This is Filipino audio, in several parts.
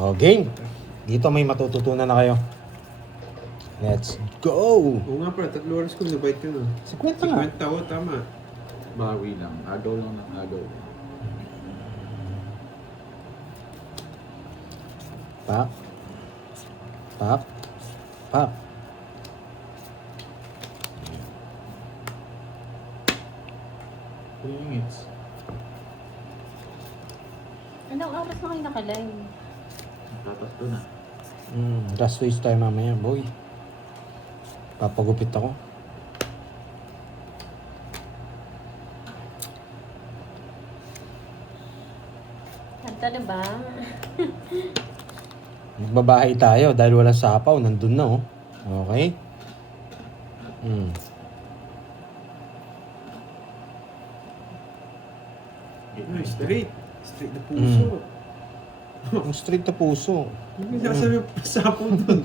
O, game. Dito may matututunan na kayo. Let's go! Oo nga pala, 3 oras ko, nabait ka na. 50 nga. 50 ako, tama. Bawi lang. Agaw lang ng agaw. Pak. Pak. Pak. Pringits. Anong oras na kayo nakalive? Tatatlo na. Last twist tayo mamaya, boy. Papagupit ako. Kanta na ba? Magbabahay tayo dahil walang sapaw. Nandun na, oh. Okay? Ay, straight. Straight na puso. Ang straight na puso. Hindi sasabi pa po doon.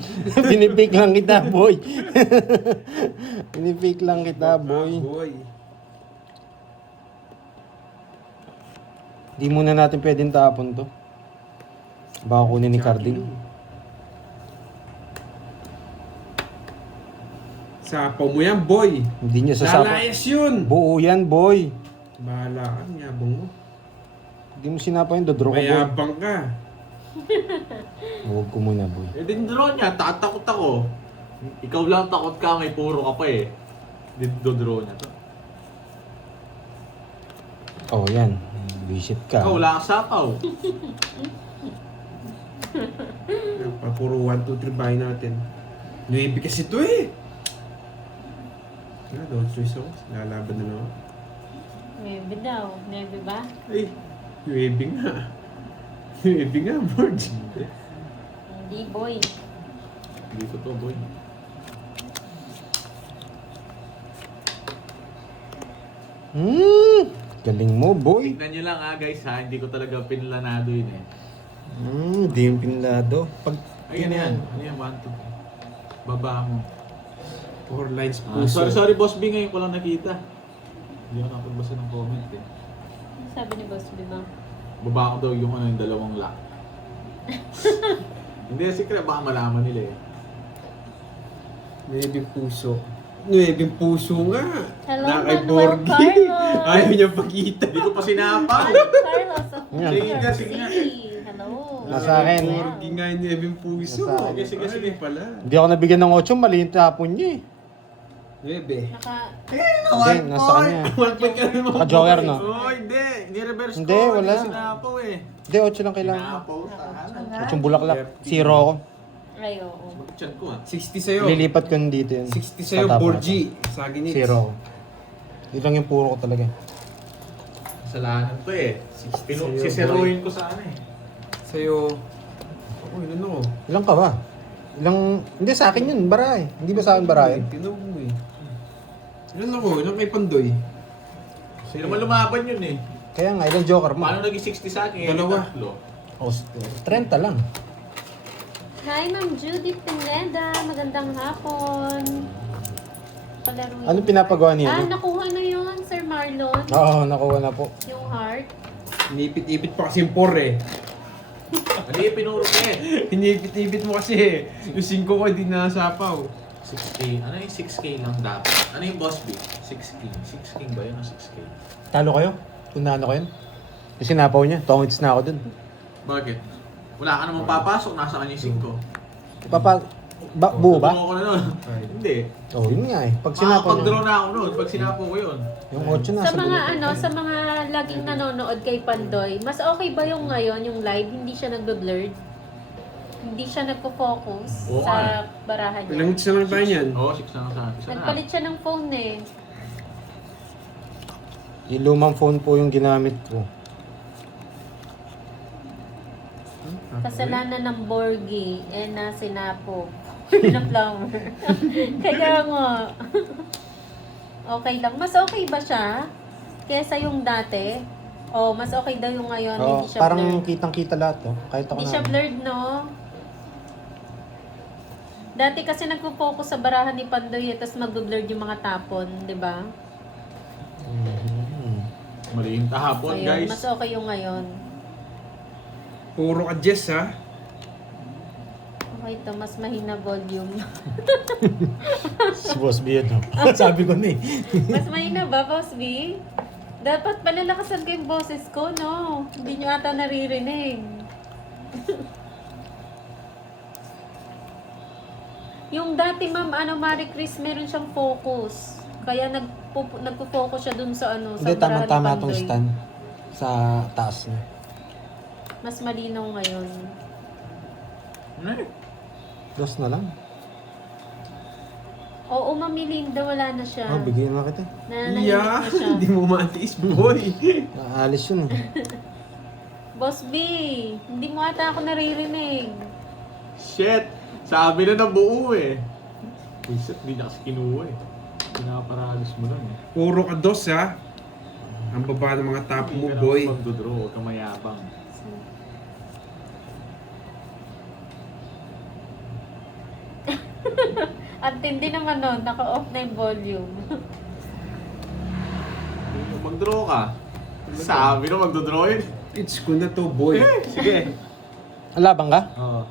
Pinipik lang kita, boy. Pinipik lang kita, boy. Boy. Di muna natin pwedeng tapon to. Baka kunin ni Carding. Sapaw mo yan, boy. Hindi niya sasapaw. Lalayas yun. Buo yan, boy. Bahala ka, yabang mo. Hindi mo sinapaw yun, dodro ko, boy. Mayabang ka. Huwag ko muna, boy. Eh, din draw niya. Tatakot ako. Ikaw lang takot ka. May puro ka pa eh. Draw niya to. Oh, yan. Visit ka. Ikaw wala ka sapaw. Puro 1, 2, 3 bahay natin. Nuebi kasi ito eh. Don't choice ako. Lalaban na lang ako. Maybe daw. Maybe ba? Ay, nuebi nga. Nuebi nga, board. Hindi, boy. Hindi ko to, boy. Galing mo, boy. Tignan nyo lang ha, guys ha. Hindi ko talaga pinlanado yun eh. Di yung pinlado. Pag... Ayan yan. Ano yan? 1, 2. Baba mo. 4 lines puso. Sorry, Boss B. Ngayon ko lang nakita. Hindi ako nakapagbasa ng comment eh. Ano sabi ni Boss Bima? Baba ko daw yung ano yung dalawang lock. Hindi, secret. Baka malaman nila eh. Nuebing puso. Nuebing puso nga. Hello, Na kay Manuel Borgie. Carlos. Ayaw niya pakita. Hindi ko pa sinapaw. Carlos of Yan. New Sige York nga, sige nga. City. Hello. Nasa akin. Borgie nga yung nuebing puso. Nasa akin. Sige, sige. Ay, pala. Hindi ako nabigyan ng 8, mali yung tapon niya eh. Nuebe. Naka... Hindi, nasa kanya. Walpag ka naman. Naka-joker, no? Oh, hindi. Ni-reverse ko. Hindi, wala. Hindi ko sinapaw eh. Hindi, 8 lang kailangan. Sinapaw sana. 8 bulaklak. 0 ako. Ay, oo. Mag-chat ko ah. 60 sa'yo. Lilipat ko yun dito yun. 60 sa'yo, Sa tapon Borgie. Sa akin na to. yun. 0 ako. Yun lang yung puro ko talaga. Kasalanan to eh. Sa'yo, Siseruhin ko sana eh. Sa'yo. Ako, ilan ako? Ilang ka ba? Hindi, sa akin yun, baray. Hindi ba sa akin baray? Tinawag mo eh. Ilan ako? Ilan kay Pandoy? Sino man lumaban yun eh. Kaya nga, ilang joker mo? Paano naging 60 sa akin? Dalawa. Tatlo. Oh, 30 lang. Hi, Ma'am Judith Pineda. Magandang hapon. Palaro yun. Ano pinapagawa niya? no? Nakuha na yun, Sir Marlon. Oo, nakuha na po. Yung heart. Inipit-ipit pa kasi yung 4 eh. Ano yung pinuro ko eh? Inipit-ipit mo kasi eh. Yung 5 ko hindi nasapaw. 6K. Ano yung 6K lang dapat? Ano yung boss B? 6K. 6K ba yun o 6K? Talo kayo? Tunano ko yun? Yung sinapaw niya, tongits na ako dun. Bakit? Wala ka namang papasok. Nasa kanya yung 5. Buo ba? Tutumo ko na nun. Hindi. Oh, yun nga eh. Pag sinapaw Pag-draw niya, na ako nun. Pag sinapaw ko yun. yung 8 na Sa mga dulo. ano, sa mga laging nanonood kay Pandoy, mas okay ba yung ngayon, yung live, hindi siya nagbe-blurred? Hindi siya nagpo-focus Oo sa nga. barahan niya. Ilang hits na lang tayo niyan? Oo, 6 na lang sa akin. Isa na. Nagpalit siya ng phone eh. Yung lumang phone po yung ginamit ko. Kasalanan ng Borgie, na sinapo. na flower. Kaya nga. Okay lang. Mas okay ba siya? Kesa yung dati? O, mas okay daw yung ngayon, Oh, hindi siya parang blurred. kitang-kita lahat, oh. Kahit ako Hindi na. siya blurred, no? Dati kasi nagpo-focus sa barahan ni Pandoy, tapos mag-blurred yung mga tapon, di ba? Mali yung tahapon, Ngayon, guys. mas okay yung ngayon. Puro ka Jess ha? Wait, to, mas mahina volume. Si Boss B yun, no? Sabi ko na eh. Mas mahina ba, Boss B? Dapat palalakasan ko yung boses ko, no? Hindi nyo ata naririnig. Yung dati, ma'am, Marie Chris, meron siyang focus. Kaya nagpo-focus siya dun sa ano, sa Hindi, tama-tama Barali itong Pandoy. stand sa taas niya. Mas malinaw ngayon. Dos na lang. Oo, Ma'am Melinda, wala na siya. Oh, bigyan na kita. Nanahimik Yeah, na siya. hindi mo matiis, boy. Naalis yun eh. Boss B, hindi mo ata ako naririnig. Shit! Sabi na nabuo eh. Shit, di na kasi kinuha eh. Pinaparalis mo lang eh. Puro ka dos, ha? Ang baba ng mga tapo mo, boy. Hindi ka magdodraw, huwag ka mayabang. At hindi naman nun, naka-off na yung volume. Magdraw ka. Sabi na magdodraw yun. It's ko na to, boy. Sige. Alabang ka? Oo.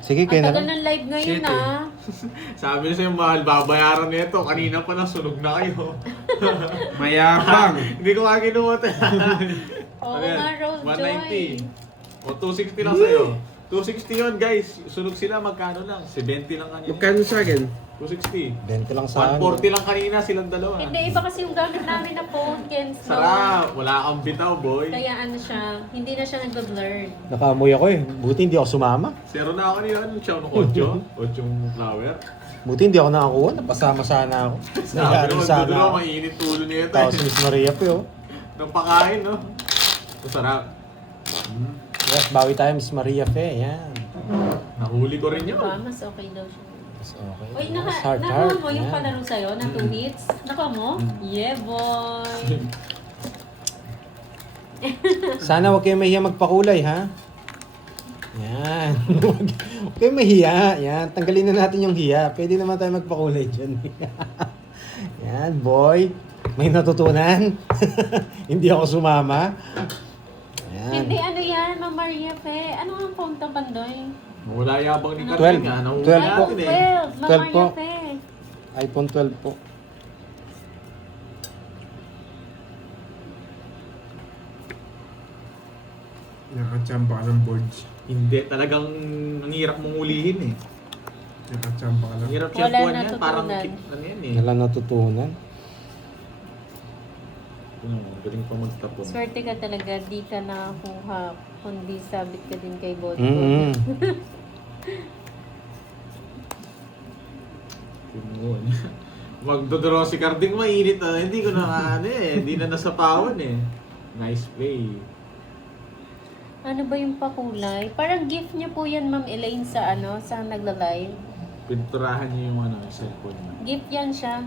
Sige, Ang kayo na tagal lang. ng live ngayon, Shit, eh. ah. Sabi na sa'yo, mahal, babayaran nito. Kanina pa nasunog na kayo. Mayabang. Hindi ko nga kinuha ito. Oo Ano yan? nga, Rose Joy. 190. O 260 lang sa'yo. 260 yun, guys. Sunog sila, magkano lang? 70 lang kanina. Magkano sa akin? 260. 20 lang sa akin. 140 lang kanina silang dalawa. Hindi, iba kasi yung gamit namin na phone, Ken's. no? Sarap! Wala kang bitaw, boy. Kaya ano siya, hindi na siya nagbe-blur. Nakaamoy ako eh. Buti hindi ako sumama. Zero na ako niyo. Anong chow ng 8? 8 yung flower. Buti hindi ako nakakuha. Napasama sana ako. Sabi Nangyari naman, sana dudulo, ako. mainit tulo niya ito. Tapos si Miss Maria po yun. Nang pakain, no? Masarap. Yes, bawi tayo Miss Maria Fe. Yan. Nahuli ko rin yun. Diba? Mas okay daw siya. Yes, okay. Uy, Yes, heart, nakuha heart. mo yung Yan. palaro sa'yo na 2 hits? Nakuha mo? Yeah, boy! Sana huwag kayong mahiya magpakulay, ha? Yan. Huwag kayong mahiya. Yan. Tanggalin na natin yung hiya. Pwede naman tayo magpakulay dyan. Yan, boy. May natutunan. Hindi ako sumama. Yan. Hindi, ano yan, Ma'am Maria Fe? Ano ang phone to, Pandoy? Wala yabang ni 12. Kating nga. Nahuli 12 po. natin 12, Ma'am 12 Maria po. Fe. iPhone 12 po. Nakachamba ka ng boards. Hindi, talagang ang hirap mong ulihin eh. Nakachamba ka Ang lang. hirap Wala siyempuan yan. natutunan. Parang ano yan eh. Wala natutunan. Galing pa magtapon. Swerte ka talaga, di ka nakakuha. Kundi sabit ka din kay Boto. Mm-hmm. Yun. Magdodraw si Carding, mainit na. Hindi ko na ano eh. Hindi na nasapawan eh. Nice play. Ano ba yung pakulay? Parang gift niyo po yan, Ma'am Elaine, sa ano, sa nagla-live. Pinturahan niyo yung ano, cellphone niya. Gift yan siya.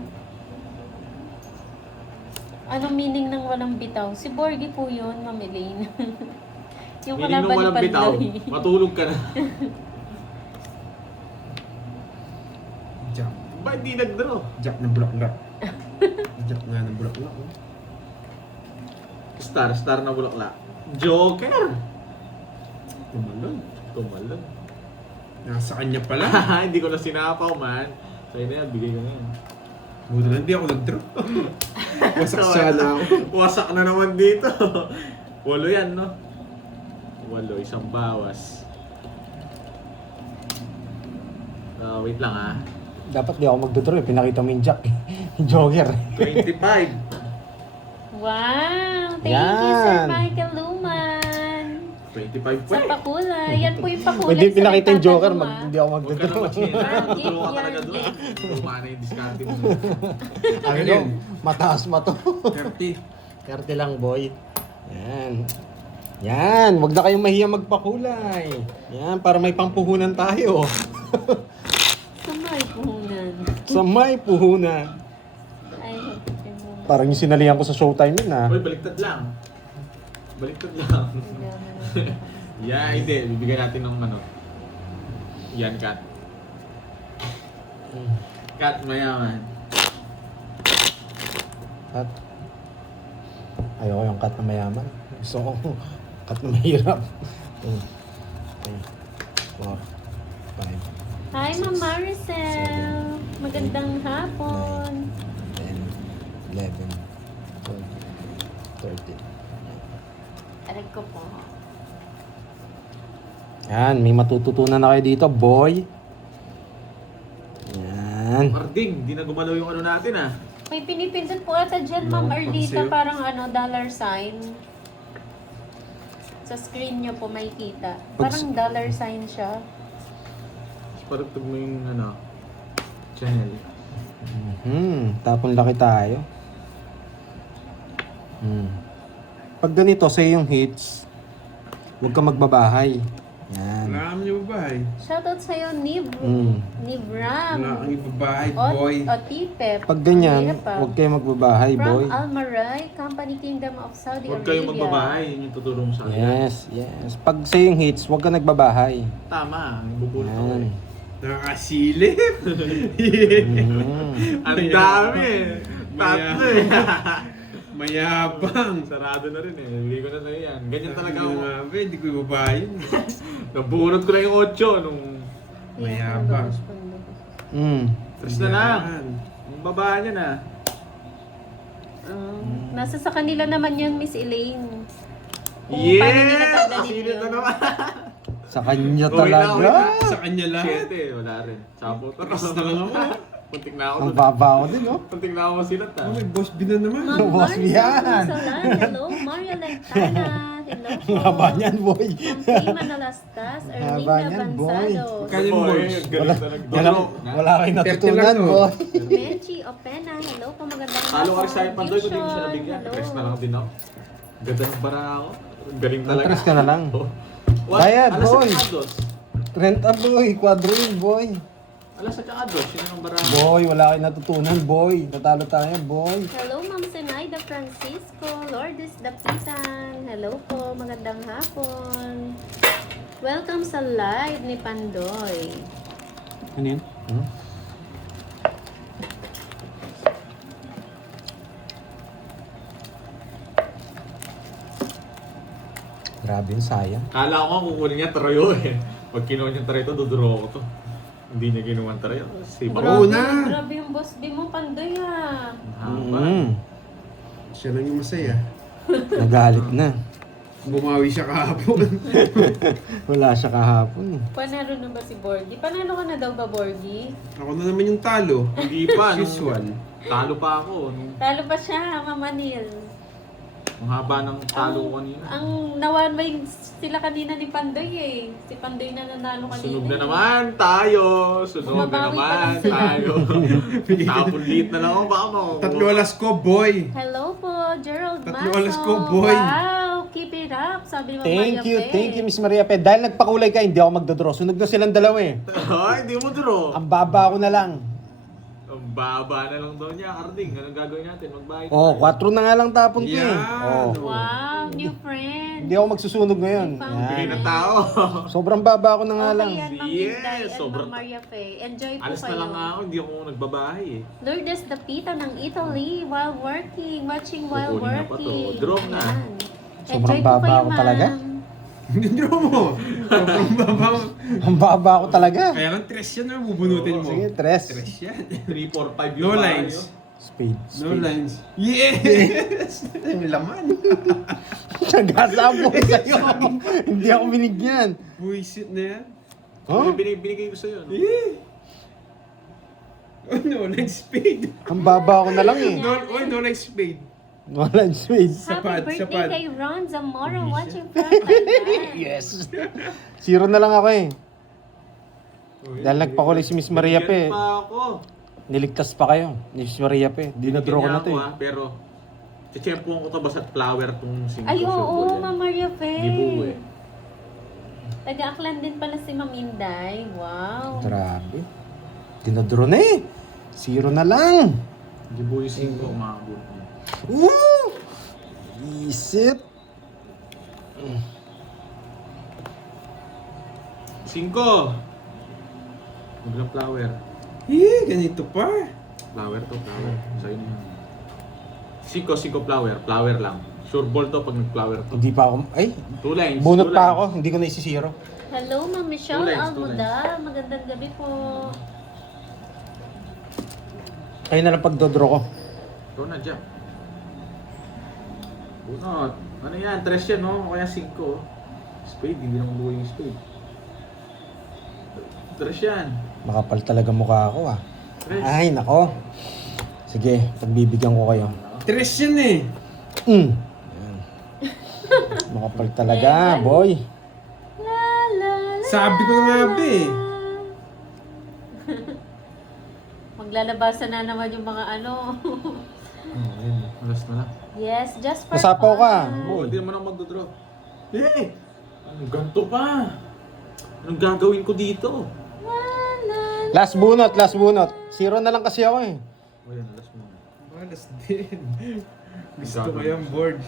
Anong meaning ng walang bitaw? Si Borgie po yun, Ma'am Elaine. Yung Meaning nung kalaban ni walang bitaw, Pandoy. matulog ka na. Jack. Ba hindi nag-draw? Jack na bulaklak. Jack nga ng bulaklak. Oh. Star na bulaklak. Joker! Tumalon. Nasa kanya pala. Hindi ko na sinapaw man. Sa'yo na yan, bigay ko na yan. Buti na hindi ako nag-draw. Wasak sana ako. Wasak na naman dito. 8 yan, no? 8, isang bawas. Wait lang ah. Dapat di ako magdodraw eh. Pinakita mo yung jack eh. Yung Joker. 25. Wow! Thank you, Sir Yan. Michael Luman! 25 po Sa eh. pakulay. Yan po yung pakulay. Hindi sa pinakita yung Joker. itatanong, ah. Hindi ako Huwag ka na magdodraw. magsina. Ah, Tutulungan ka yan, talaga doon. yan. Lumana yung diskarte mo. Ano yun? Mataas ma to. 30. Karte lang, boy. Yan. Yan. Huwag na kayong mahiya magpakulay. Yan. Para may pampuhunan tayo. Sa may puhunan. Sa may puhunan. Ay, Parang yung sinalihan ko sa showtime yun ah. Uy, baliktad lang. Baliktad lang. Yeah, hindi. Bibigyan natin ng ano. Yan, Kat. Kat, mayaman. Cut. Ayoko yung cut na mayaman. Gusto ko cut na mahirap. 4, 5, Hi, Ma'am Maricel. Magandang hapon. 10, 11, 12, 13. Aray ko po. Yan, may matututunan na kayo dito, boy. Yan. Arding, di na gumalaw yung ano natin ah. May pinipindot po ata dyan, Ma'am No, Ardita, paksiw. parang dollar sign. Sa screen nyo po may kita. Parang dollar sign siya. Paragtog mo yung ano, channel. Tapon laki tayo. Pag ganito sa'yo yung hits, huwag ka magbabahay. Yan. Wala kami yung babae. Shoutout sa'yo, Nib. Nib Ram. Wala kang babae, boy. O Tipep. Pag ganyan, Ang hirap, ah. huwag kayo magbabahay, boy. From Almaray, Company Kingdom of Saudi Huwag Arabia. kayong magbabahay, yun yung tutulong sa akin. Yes. Pag sa'yo yung hits, huwag ka nagbabahay. Tama, bubulot ako Yan. eh. Nakasilip. Ang dami eh. Tatlo eh. Mayabang. Sarado na rin eh. Bigay ko na sa'yo yan. Ganyan talaga ako. Hindi ko yung babae yun. Nabunot ko na yung 8 nung Mayabang. tres na lang. Yung babae niya na. Nasa sa kanila naman yun, Miss Elaine. Kung paano nila dadalhin Sino yun. na naman? Sa kanya Uwi na, uwi talaga. na. Sa kanya lahat. 7, wala rin. Sabot na. Tapos na lang ako. Puntik na ako Ang dun. baba ko din, oh. Puntik na ako masilat ah. Oh, may boss bin na naman. Ma'am Boss Marcia yan. Gonzalan, hello. Maria Lentana, hello po. Ang haba niyan, boy. Ma'am Faye Manalastas, Haba Erlinda niyan, boy. Bansados, Kaya yung Boy, boys. galing talaga. Wala, wala kayong natutunan, 30 lang, oh. boy. Menchi Opena, hello po. Magandang Talo ka rin sa akin, Pandoy, kung di mo siya Fusion, nabigyan. hello. Press na lang din ako. Ganda ng bara ako. Galing talaga. Matras ka na lang. What? Bayad, Alas boy. sa Kados. Rent up, boy. Quadro yun, boy. Alas sa Kados. Sino ng bara? Boy, wala kayong natutunan, boy. Natalo tayo, boy. Hello, Ma'am Zenaida Francisco, Lourdes Dapitan. Hello po, magandang hapon. Welcome sa live ni Pandoy. Ano yun? Grabe yung sayang. Kala ko nga kukunin niya trayo eh. Pag kinuha niya trayo ito, duduro ko to. Hindi niya kinuha ang trayo. Si Oo Grabe, na. grabe yung boss di mo, Pandoy ah. Haba. Siya lang yung masaya. Nagalit na. Bumawi siya kahapon. Wala siya kahapon, eh. Panalo na ba si Borgie? Panalo ka na daw ba, Borgie? Ako na naman yung talo. Hindi pa. As usual. Talo pa ako. Talo pa siya, Mama Neil. Ang haba ng talo ko kanina. Ang nawanway sila kanina ni Pandoy eh. Si Pandoy na nanalo kanina. Sunog na eh. naman tayo. Sunog na Bumabawi pa naman lang sila. tayo. Tapon lit na lang ako. Baka mo. Tatlo alas ko, boy. Hello po, Gerald Tatlo Maso. alas ko, boy. Wow, keep it up, sabi mo Thank you, Miss Maria Pe. Dahil nagpakulay ka, hindi ako magdodraw. Sunog na silang dalawa, eh. Ay, hindi mo draw. Ang baba ko na lang. Ang baba na lang daw niya. Arding, anong gagawin natin? Magbayad. Oh, 4 na nga lang tapon ko, eh. Yan. Oh. Wow, new friend. Hindi ako magsusunog ngayon. Bigay Yan. ng tao. Sobrang baba ko na nga lang. Okay yan, Ma'am Yes, Inday and sobrang- Ma'am Maria Faye. Enjoy po Alis kayo. na lang nga ako. Hindi ako nagbabahay eh. Lourdes Dapita ng Italy while working, watching while Kukunin na pa to. working. Draw na. Yan. Sobrang Enjoy po baba kayo, ko talaga. ma'am. Hindi mo. Sobrang babaw. Ang baba ko talaga. Kaya lang tres yan na bubunutin mo. Sige, tres. Tres yan. 3, 4, 5 yung No bahay, lines. oh. Spade. No lines. Yes! May laman. Nagkasabog sa'yo. Hindi ako binigyan. Buisit na yan. Huh? Binigay ko sa'yo. No? Yeah. Oh, no like spade. Ang baba ko na lang, eh. No like spade. Wala yung spade. Sapat, Happy birthday sapat. kay Ron Zamora watching from Thailand. Yes. 0 na lang ako, eh. Dahil nagpakulay si Miss Maria Pe. Bigyan pa ako. Niligtas pa kayo. Ni Miss Maria Pe. Di na draw ko na to, eh. Pero, chechempuan ko to basta flower tong singko. Ay, oo, Ma'am Maria Faye. Gibu eh. Taga-Aklan din pala si Ma'am Inday. Wow. Grabe. Dinadraw na, eh. 0 na lang. Gibu yung singko, umabot. Woo! Isip. 5! Huwag ng flower. Ganito pa. Flower to, flower. Sa'yo na yan. 5 flower. Flower lang. Sure ball to pag nag-flower to. Hindi pa ako. Ay, 2 lines. bunot 2 pa lines. ako. Hindi ko na isisiro. Hello, Ma'am Michelle Two lines, Almuda. Magandang gabi po. Ayun na lang pagdodraw ko. Ikaw na, Jack. Bunot. Ano yan? 3 yan, no? O kaya 5. Spade, hindi naman buhay yung spade. 3 yan. Makapal talaga mukha ako ah. 3. Ay, nako. Sige, pagbibigyan ko kayo. Tres yan eh. Mm. Ayan. Makapal talaga, boy. La la la. Sabi ko na nga ba eh. Maglalabasan na naman yung mga ano. Last na lang. Yes, just for Nasapaw ka. fun. Oh, hindi naman ako magdodraw. Eh! Anong ganito pa? Anong gagawin ko dito? La la. Last bunot, last bunot. 0 na lang kasi ako eh. O yan, last mo. Malas din. Gusto ko yung board.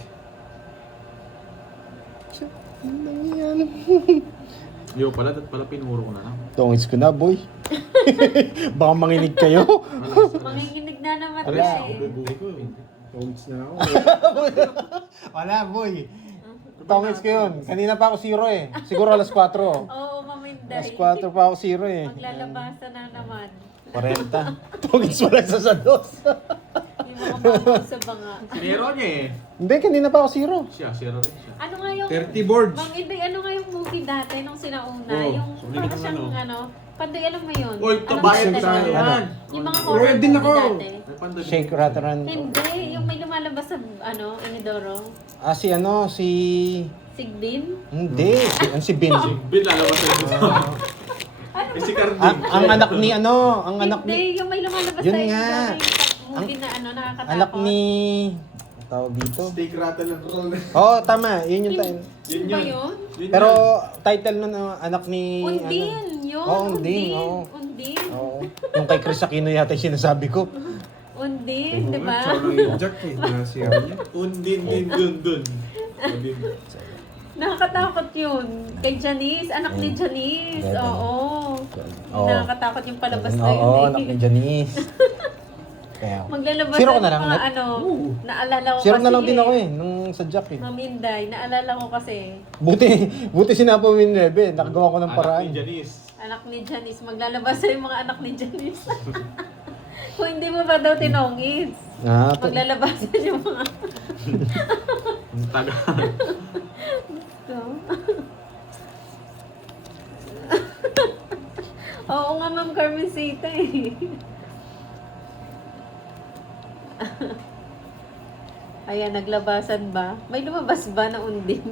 Yo pala, pala pinuro ko na lang. Tungis ko na, boy. Baka manginig kayo. Manginginig na naman Wala. kasi. Bubuhay ko. Tongits na ako. Wala, boy. Tungis ko yun. Kanina pa ako 0 eh. Siguro alas 4. Oo, maminday. Alas 4 pa ako 0 eh. Maglalabasan na naman. 40. Tungis mo lang sa dos. Yung mga bago sa banga. Sinero niya eh. Hindi, kanina pa ako 0. Siya, 0 rin siya. Ano nga yung... 30 boards. Mang Inday, ano nga yung movie dati nung sinauna? Oh, yung so hindi parang ka siyang ano. ano... Panday, alam mo yun? Oy, Alam mo tabayan yun, ka ano? yan. Yung mga horror Ready na movie ako. dati. May pandag. Shake, Rataran. Hindi, yung may lumalabas sa ano, Inidoro. Ah, si ano, si... Sigbin. Hindi, si Ben. Bin, lalabas na ito. Eh, si Carding. Ang anak ni ano, ang anak Hindi, ni... yung may lumalabas Yun sa nga. Inidoro. Yung movie na ano, nakakatakot. Anak ni... Ang tawag dito? Steak rattle and roll. Oo, tama. Yun yung time. Yun ba yun? Pero title nun, anak ni... Undin, yun. Oo, Undin, oo. Undin. Oo. Yung kay Chris Aquino yata yung sinasabi ko. Undin, di ba? Tsaka yung Jack eh. Nasira niya. Undin, din, dun, dun. Undin. Nakakatakot yun. Kay Janice, anak ni Janice. Ganon. Oo. Oo. Nakakatakot yung palabas na yun. Oo, eh. anak ni Janice. Kaya, Maglalabas Zero ka ng na lang, mga Net? ano, naalala ko 0 kasi na lang din ako eh, nung sa Jack eh. Ma'am Inday, naalala ko kasi, Buti sinapa mo yung 9, nakagawa ko ng Anak paraan. ni Janice. anak ni Janice, maglalabas na yung mga anak ni Janice. Kung hindi mo pa daw tinongis, Ah, maglalabas na yung mga... Ang taga. So, oo nga, Ma'am Carmencita eh. Ayan, naglabasan ba? May lumabas ba na undin?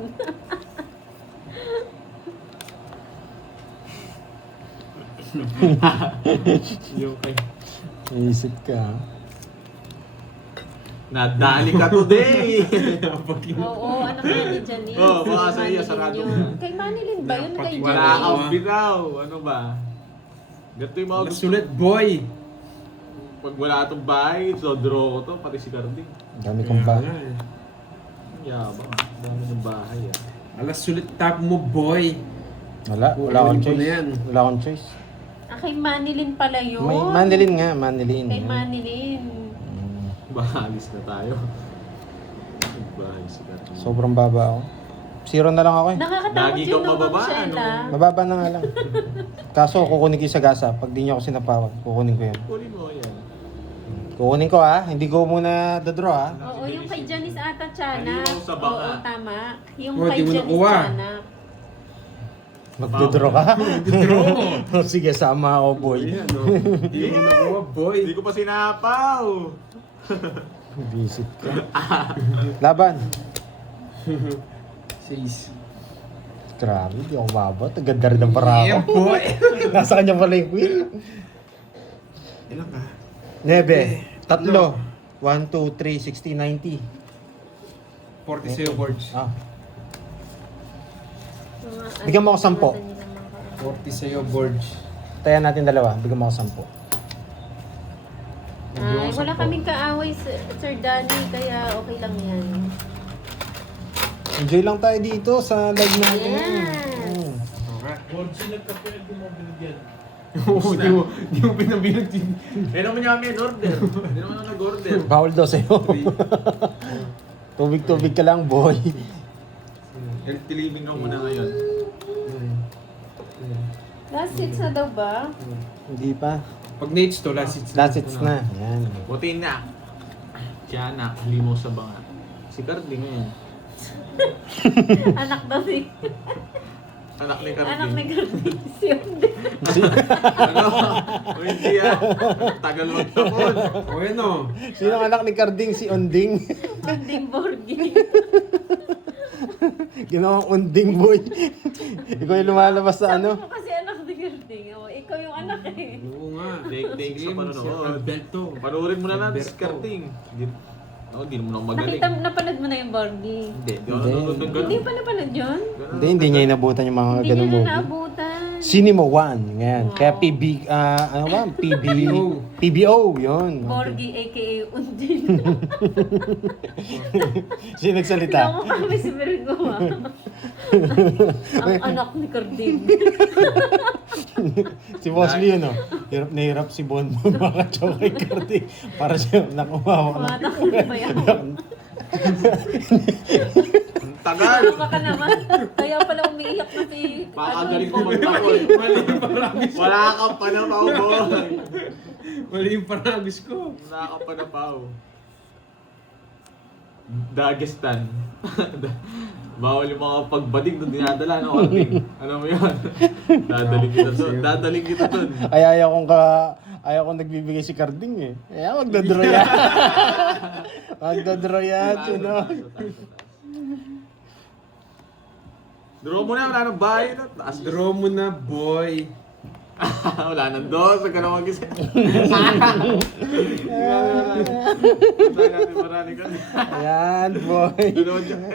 Yung kay... Isip ka. Nadali ka today! Oo, anak na ni Janine. Oo, baka Si sa iya, Manilyn sarado yun. na. Kay Manilyn ba yun? Kay Wala Janine? kang bitaw. Ano ba? Ganito yung mga gusto. Nasulit boy. Pag wala itong bahay, so draw ko to, pati si Carding. Dami kong ba. Kaya nga eh. Ang yabang. Ang dami ng bahay ah. Alas sulit tap mo boy. Wala akong Kukunin ko choice. na yan. Wala akong choice. Ah, kay Manilyn pala yun. May Manilyn nga, Manilyn. Kay Yan. Manilyn. Mm, Bahalis na tayo. Bahay si Carding. Sobrang baba ako. 0 na lang ako eh. Nakakatakot Lagi yun kang no, mababa, Ma'am Shella. Mababa na nga lang. Kaso kukunin ko yung sagasa. Pag di niyo ako sinapawan, kukunin ko yan. Kunin mo yan. Kukunin ko ah. Hindi ko muna dodraw ah. Oo, yung kay Janice ata Tiana. Alimaw sa baka. Oo, tama. Yung Oh, kay di mo Janice nakuha. Tiana. Magdodraw ka? Draw. Sige, sama ako boy. Ayan o. Hindi mo nakuha boy. Hindi ko pa sinapaw. Visit ka. Laban. 6. Grabe, di ako mabot. Ang ganda rin ng para Yeah ako. boy. Nasa kanya pala yung queen. Ilan ka? 9. 3. 1, 2, 3, 60, 90. 40 sa'yo boards. Ah, Mga Bigyan mo ako 10. mata nilang mga- 40 sa'yo boards. tayan natin dalawa. Bigyan mo ako 10. Ay, wala kaming kaaway, Sir Danny, kaya okay lang yan. Enjoy lang tayo dito sa live natin. Yes. Mm. Okay. Oo, di mo pinabilag din. Eh naman niya kami in-order. Hindi naman ako nag-order. Bawal daw sa'yo. Tubig-tubig ka lang, boy. Healthy living ka muna ngayon. Last hits na daw ba? Hindi pa. Pag nates to, last hits. Last hits na. Yan. Buti na. Siya na, limo sa banga. Si Cardi ngayon. Anak daw ni... Anak ni Cardi. Anak ni Cardi. Si Onde. Ano? O hindi ah. Tagal magtapon. O yan o. Sino ang anak ni Carding? Si Onding. Onding Borgi. Ginawang Onding boy. Ikaw yung lumalabas sa ano? Sabi mo kasi anak ni Cardi. O, ikaw yung anak eh. Oo nga. Thanks sa panonood. Si Alberto. Panoorin mo na natin si Alberto. Carding. Hindi mo na magaling. Napanood mo na yung Borgi. Hindi ako nanonood ng ganun. Hindi pa napanood yun? Hindi niya inabutan yung mga Hindi ganung niya na movie. naabutan. Cinema One. Ngayon. Wow. Kaya ano ba? PBO. Yun. Borgi aka Undin. Sino nagsalita? Tingnan mo kami si Virgo ah. Ang anak ni Carding. Si Boss Lee yun, no? Hirap na hirap si Bonbon makachow kay Carding. Para siya nakumawak na. Matak na ba yan? Ang tagal. Ano ka naman? Kaya pala umiiyak na si... Pakagaling ko Ano, magtapon. Mali yung paragis. Wala kang panapaw, boy. Mali yung paragis ko. Wala kang panapaw. Dagestan. Bawal yung mga pagbadig doon dinadala ng Carding. Ano mo yan? Dadaling kita doon. Dadaling kita doon. Ay, ayaw kong nagbibigay si Carding eh. Kaya magdodraw yan. Magdodraw yan, sino? Draw mo na, wala nang bahay na. Taas Draw mo na, boy. wala nang dos, huwag ka na mag-isa. Marami ka. Ayan, boy.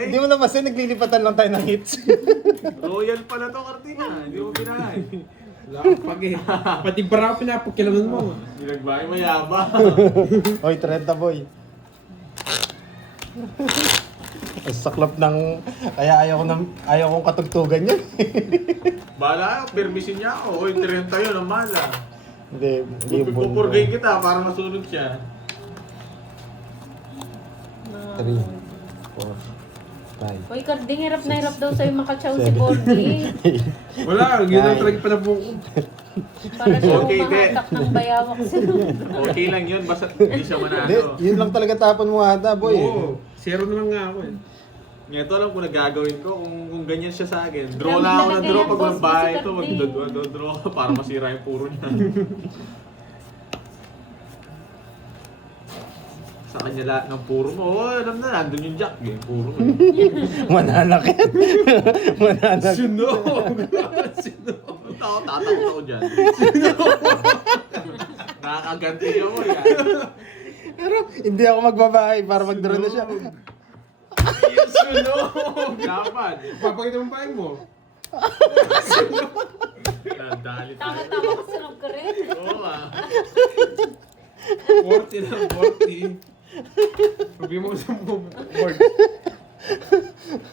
Hindi mo naman kasi naglilipatan lang tayo ng hits. Royal pala to, Carding ah. Hindi mo kinahay. Wala kang pag eh. Pati para pinapakilaman mo. Binagbahay mayaba. Hoy, 30 boy. Ang saklap ng... Kaya ayaw kong katugtugan yan. Bala, permisin niya ako. Uy, 30 yun, ang mala. Hindi yung Pupurgay kita para masunod siya. 3, 4, 5. Uy, Carding, hirap na hirap daw sa'yo makachow si Borgi. Wala, yun ang talaga panapo ko. Para siya Okay, umahatak ng bayawak sa Okay lang yun, basta hindi siya Hindi, manalo. yun lang talaga tapon mo ata, boy. Oo. 0 na lang nga ako eh. Ngayon alam kung nagagawin ko, kung ganyan siya sa akin. Draw Alam na ako talaga ng draw yan, pag boss, walang bahay si ito. Carding. Mag-draw ako para masira yung puro niya. Sa kanya lahat ng puro mo. Oh, alam na, nandun yung jack. Yung puro mo. Mananak yan. Mananak. Sunog! Tatakot ako dyan. Nakakaganti niya mo yan. Pero hindi ako magbabahay para mag-draw na siya. Sunog! Dapat. Papakita mo pahay mo. Dali tayo. Tama-tama ko sunog ka rin. Oo ah. 40 lang, 40. Sabi mo sa board.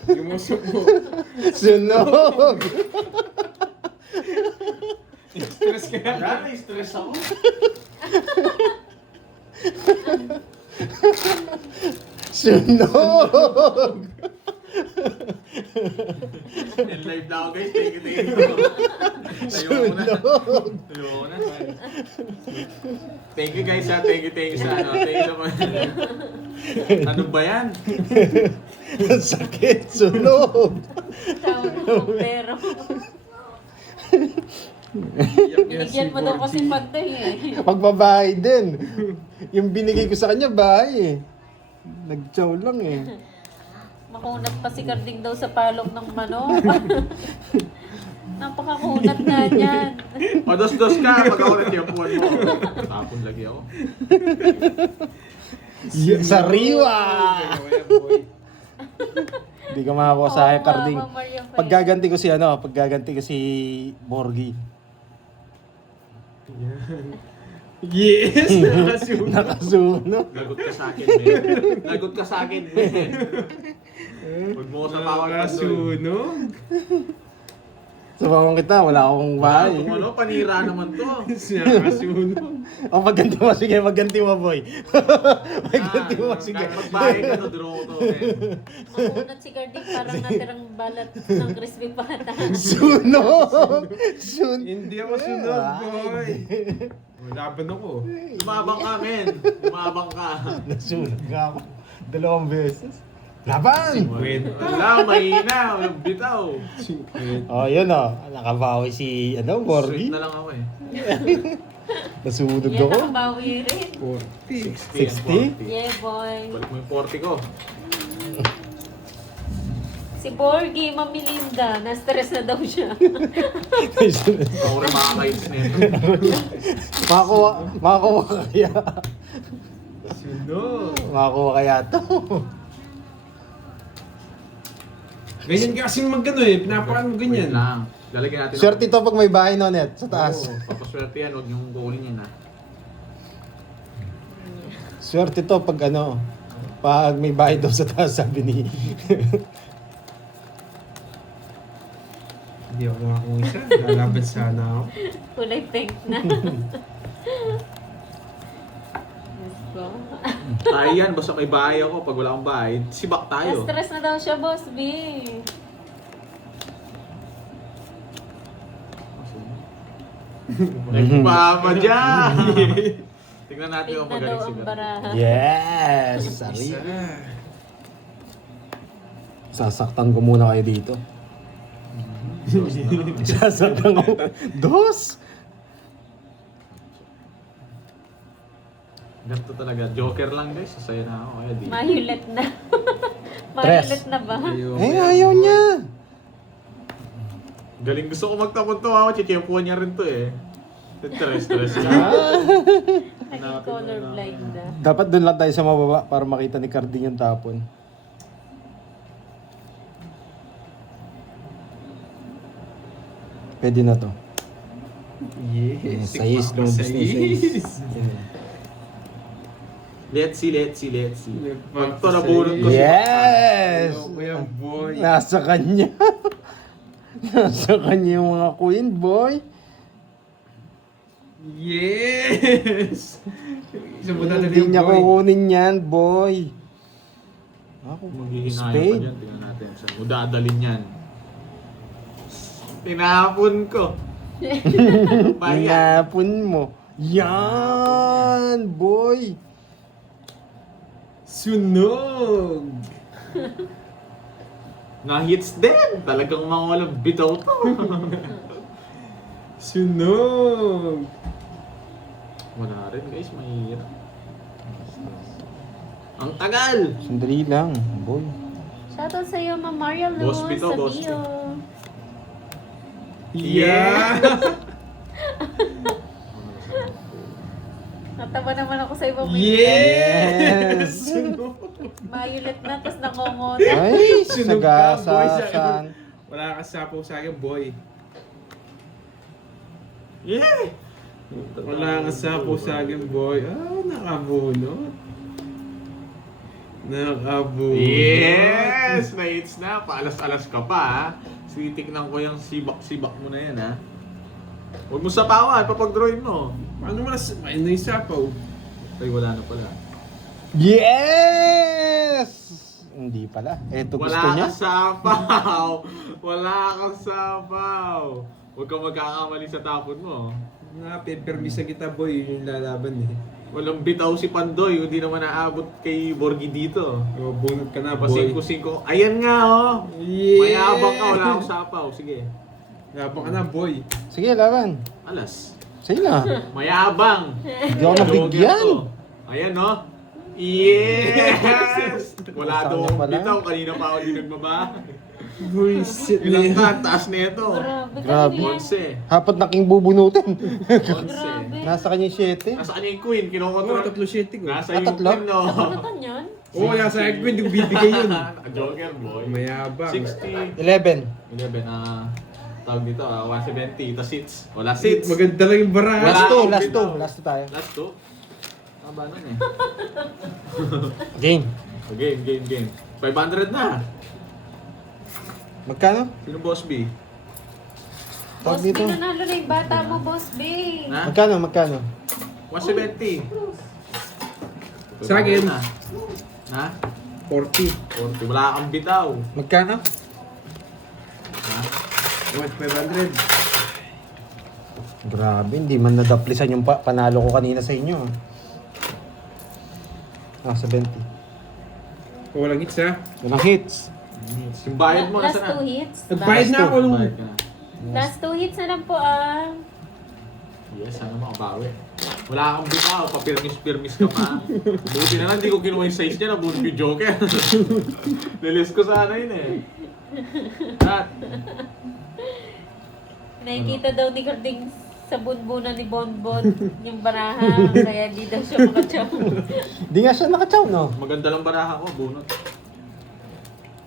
Sabi mo sa board. Sunog! Stress kaya. Wala, stress ako. Sunog! In live na ako guys. Thank you. Tayo mo na. Tayo mo na. Thank you guys ha. Thank you sa ano. Thank you sa mga. Ano ba yan? Ang sakit, sunog! Tawag ng pero. Binigyan mo daw kasi pantay eh. Magbabahay din. Yung binigay ko sa kanya, bahay eh. Nag-chow lang eh. Makunat pa si Carding daw sa palok ng manok. Napakakunat nga niyan. Mados-dos ka pag ako natiyapuan mo. Tapon lagi ako. Sariwa! Hindi ka makakuha sa akin, Carding. Mama Maria Fe. Paggaganti ko si Borgi. Yes! Nakasunog. Nakasunog. Lagot ka sa akin, men. Lagot ka sa akin, men. Huwag mo ko sa tawag pa doon. Nakasunog. Sa bawang kita, wala akong bahay. Ano, panira naman to. Nakasunog. O, magganti mo. Sige, magganti mo, boy. Magganti mo, sige. Kahit magbahay ka to, draw ko to. Makunat si Carding parang natirang balat ng crispy pata. Sunog! Hindi ako sunod, boy. Laban ako. Lumabang ka, men. Lumabang ka. Nasunog nga ako. 2 beses. Laban! Wala, mahina. Walang bitaw. Oh, yun oh. Nakabawi si, Borgie. Sweet na lang ako eh. Nasunog Yan, ako. nakabawi rin. 60? 60? Yeah, boy. Balik mo yung 40 ko. Si Borgie, Mamilinda, na-stress na daw siya. Ako rin makakaitis na yun. Makakuha ka kaya. Sunod. Makakuha kaya to. Ganyan kasing magano eh. Pinapakan mo Wait ganyan. lang. Lalagyan natin. Swerte to pag may bahay no, Net. Sa taas. Oo, papaswerte yan. Huwag niyong kukunin yan ha. Swerte to pag pag may bahay daw sa taas, sabi ni. Hindi ako makakuha isa. Lalaban sana ako. Kulay pink na. Let's go. Tayo yan. Basta may bahay ako. Pag wala akong bahay, sibak tayo. Na-stress na daw siya, Boss B. Nagmama dyan! Tingnan natin Pink kung na daw magaling ang si Gar. baraha. Yes! Sari. Isa. Sasaktan ko muna kayo dito. Sasaktan ko. 2? Ganito talaga. Joker lang guys. Sasaya na ako. Kaya di. Mayulit na. Tres. Mayulit na ba? Eh, ayaw niya. Galing gusto ko magtapon to ako. Chichempuan niya rin to eh. Stress na. Naging colorblind na. Dapat doon lang tayo sa mababa para makita ni Carding yung tapon. Pwede na to. Yes. Sayis, lumabas na yung sayis. Let's see. Pag to nabunod ko Yes! Ano ko yan, boy? Nasa kanya. Nasa kanya yung mga queen, boy. Yes! Isa mo na Hindi niya kukunin yan, boy. Ako, Maghihinayang pa spade. dyan. Tingnan natin. Saan mo dadalin yan? Tinapon ko. Bayan. Inapon mo. Yan, boy. Sunog! Na-hits din. Talagang mga walang bitaw to. Sunog! Wala rin guys. Mahirap. Ang tagal. Sandali lang, boy. Shoutout sa'yo, Ma'am Maria Luz, Boss B to, sa Boss B. bio. Yeah! Natawa naman ako sa ibang Yes! Mayulit na, tapos nangongot. Ay, Sunog ka, boy, sagasasan. Wala ka sapaw sa akin, boy. Yeah! Wala ka sapaw sa akin, boy. Ah, nakabunot. Nakabunot. Yes! Na-hits na. Paalas-alas ka pa ha. Titignan ko yung sibak-sibak mo na yan ha. Huwag mo sapawan. Papag-drawin mo. Paano mo ano yung sapaw? Ay, wala na pala. Yes! Hindi pala. Eto gusto Wala niya. kang sapaw! Wala kang sapaw! Huwag kang magkakamali sa tapon mo. Permisa kita, boy. Yun yung lalaban eh. Walang bitaw si Pandoy, hindi naman naabot kay Borgie dito. O, bunot ka na, boy. Pasingko-singko. Ayan nga oh! Yeah! Mayabang ka, wala akong sapaw. Sige. Labang ka na, boy. Sige, laban. Alas. Sige na. Mayabang! Hindi ako nabigyan. Ayan no? Yes! Wala Usap daw niya pala. bitaw, kanina pa ako di nagbaba. Boy, sit Ilang na. ka, taas na ito. Grabe. Grabe. Grabe. 11. Hapat na king bubunutin. 11. Nasa kanya yung 7. Nasa kanya yung queen, Oh, kinokontrol. 3-7 ko. Nasa Ah, yung tatlo? queen, no? Ano yan? Oo, nasa akin ko, hindi ko bibigay yun. Joker, boy. Mayabang. 60. 11. 11, tawag dito, 170. Tapos seats. Wala seats. Maganda lang yung baraha. Wala. Last 2 tayo. Last 2. Tama nun eh. Game. So, game. 500 na. Magkano? Sino boss B? Boss Tawag B, dito. nanalo na yung bata mo, Boss B. Na? Magkano? 170. Sa akin. Na? Ha? 40. 40. Wala kang bitaw. Magkano? Ha? 500. Grabe, hindi man nadaplisan yung panalo ko kanina sa inyo. Ah, 70. Walang hits ha. Walang hits. Yung bayad mo, Last nasa na? 2 hits. Nagbayad na ako nung... Bayad ka na. Last 2 hits na lang po ah. Yes, sana makabawi. Wala kang bitaw, papirmis-pirmis ka pa. Buti na lang, hindi ko kinuha yung size niya, nabunod yung joker. Nilis ko sana yun eh. At, Nakikita daw ni Gording sa bunbunan ni Bonbon yung baraha. Kaya di daw siya makachaw. Di nga siya nakachaw, no? maganda lang baraha ko, bunot.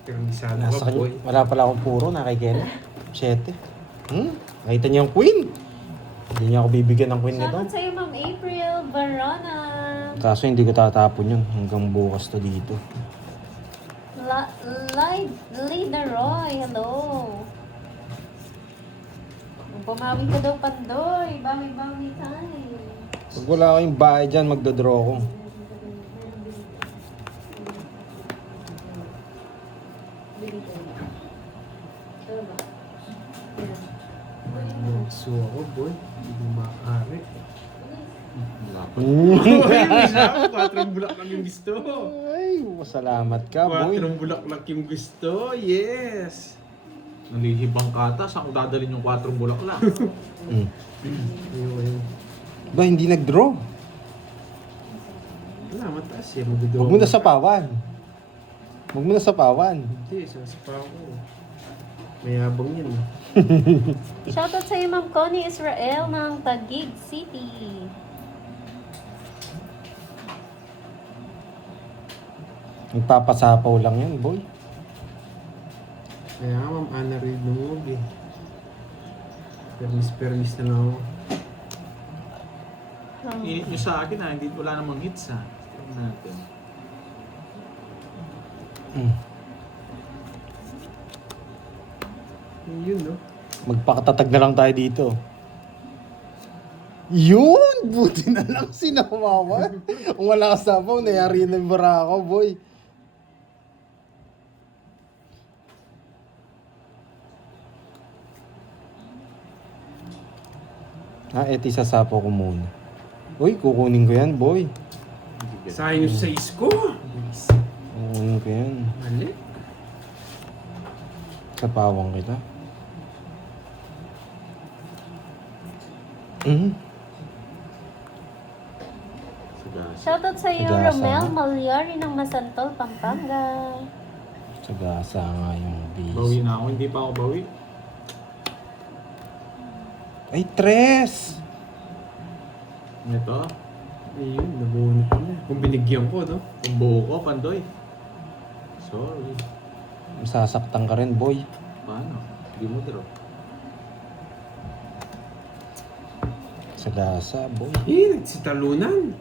Pero hindi sana Nasa ka, boy. kanya, wala pala akong puro, nakikita. 7. Nakita niyo yung queen. Hindi niya ako bibigyan ng queen nito. Shoutout sa'yo, Ma'am April Barona. Kaso hindi ko tatapon yun hanggang bukas to dito. Leader Roy, hello. Bumawi ka daw, Pandoy. Bawi-bawi tayo. Pag wala kayong bahay dyan, magdodraw ko. So ako, boy. Hindi mo maaari. Wala pa. Quatrong bulaklak yung gusto. Ay, salamat ka, boy. Quatrong bulaklak yung gusto. Yes. Nalihibang kata, saan ko dadalhin yung 4 bulaklak? Mm. Ayun. Ba, hindi nag-draw. Wala, mataas yan. Magdodraw. Huwag mo na sapawan. Huwag mo na sapawan. Hindi, sasapa ako. Mayabang yan. Shoutout sa'yo, Ma'am Connie Israel ng Taguig City. Nagpapasapaw lang yan, boy. Kaya nga, Ma'am Ana Reid nungog eh. Permis na lang ako. Init nyo sa akin ha, hindi, wala namang hits ha. Tignan natin. Mm. Yun, no? Magpakatatag na lang tayo dito. Yun! Buti na lang sinawawan. Kung wala ka sapaw, nayari na yung barako, boy. Eto sasapaw ko muna. Uy, kukunin ko yan, boy. Sayang yung size ko. Kukunin ko yan. Mali. Sapawang kita. Mhm. Sagasa. Shoutout sa'yo, Sagasa. Romel Malyari ng Masantol, Pampanga. Sagasa nga yung Bawi bis. na ako, hindi pa ako bawi. Ay, tres! Ito, Ayun, nabunot ko na. Kung binigyan ko, no? ang buho ko, Pandoy. Sorry. Masasaktan ka rin, boy. Paano? Hindi mo draw. Sagasa, boy. Eh, nagsitalunan.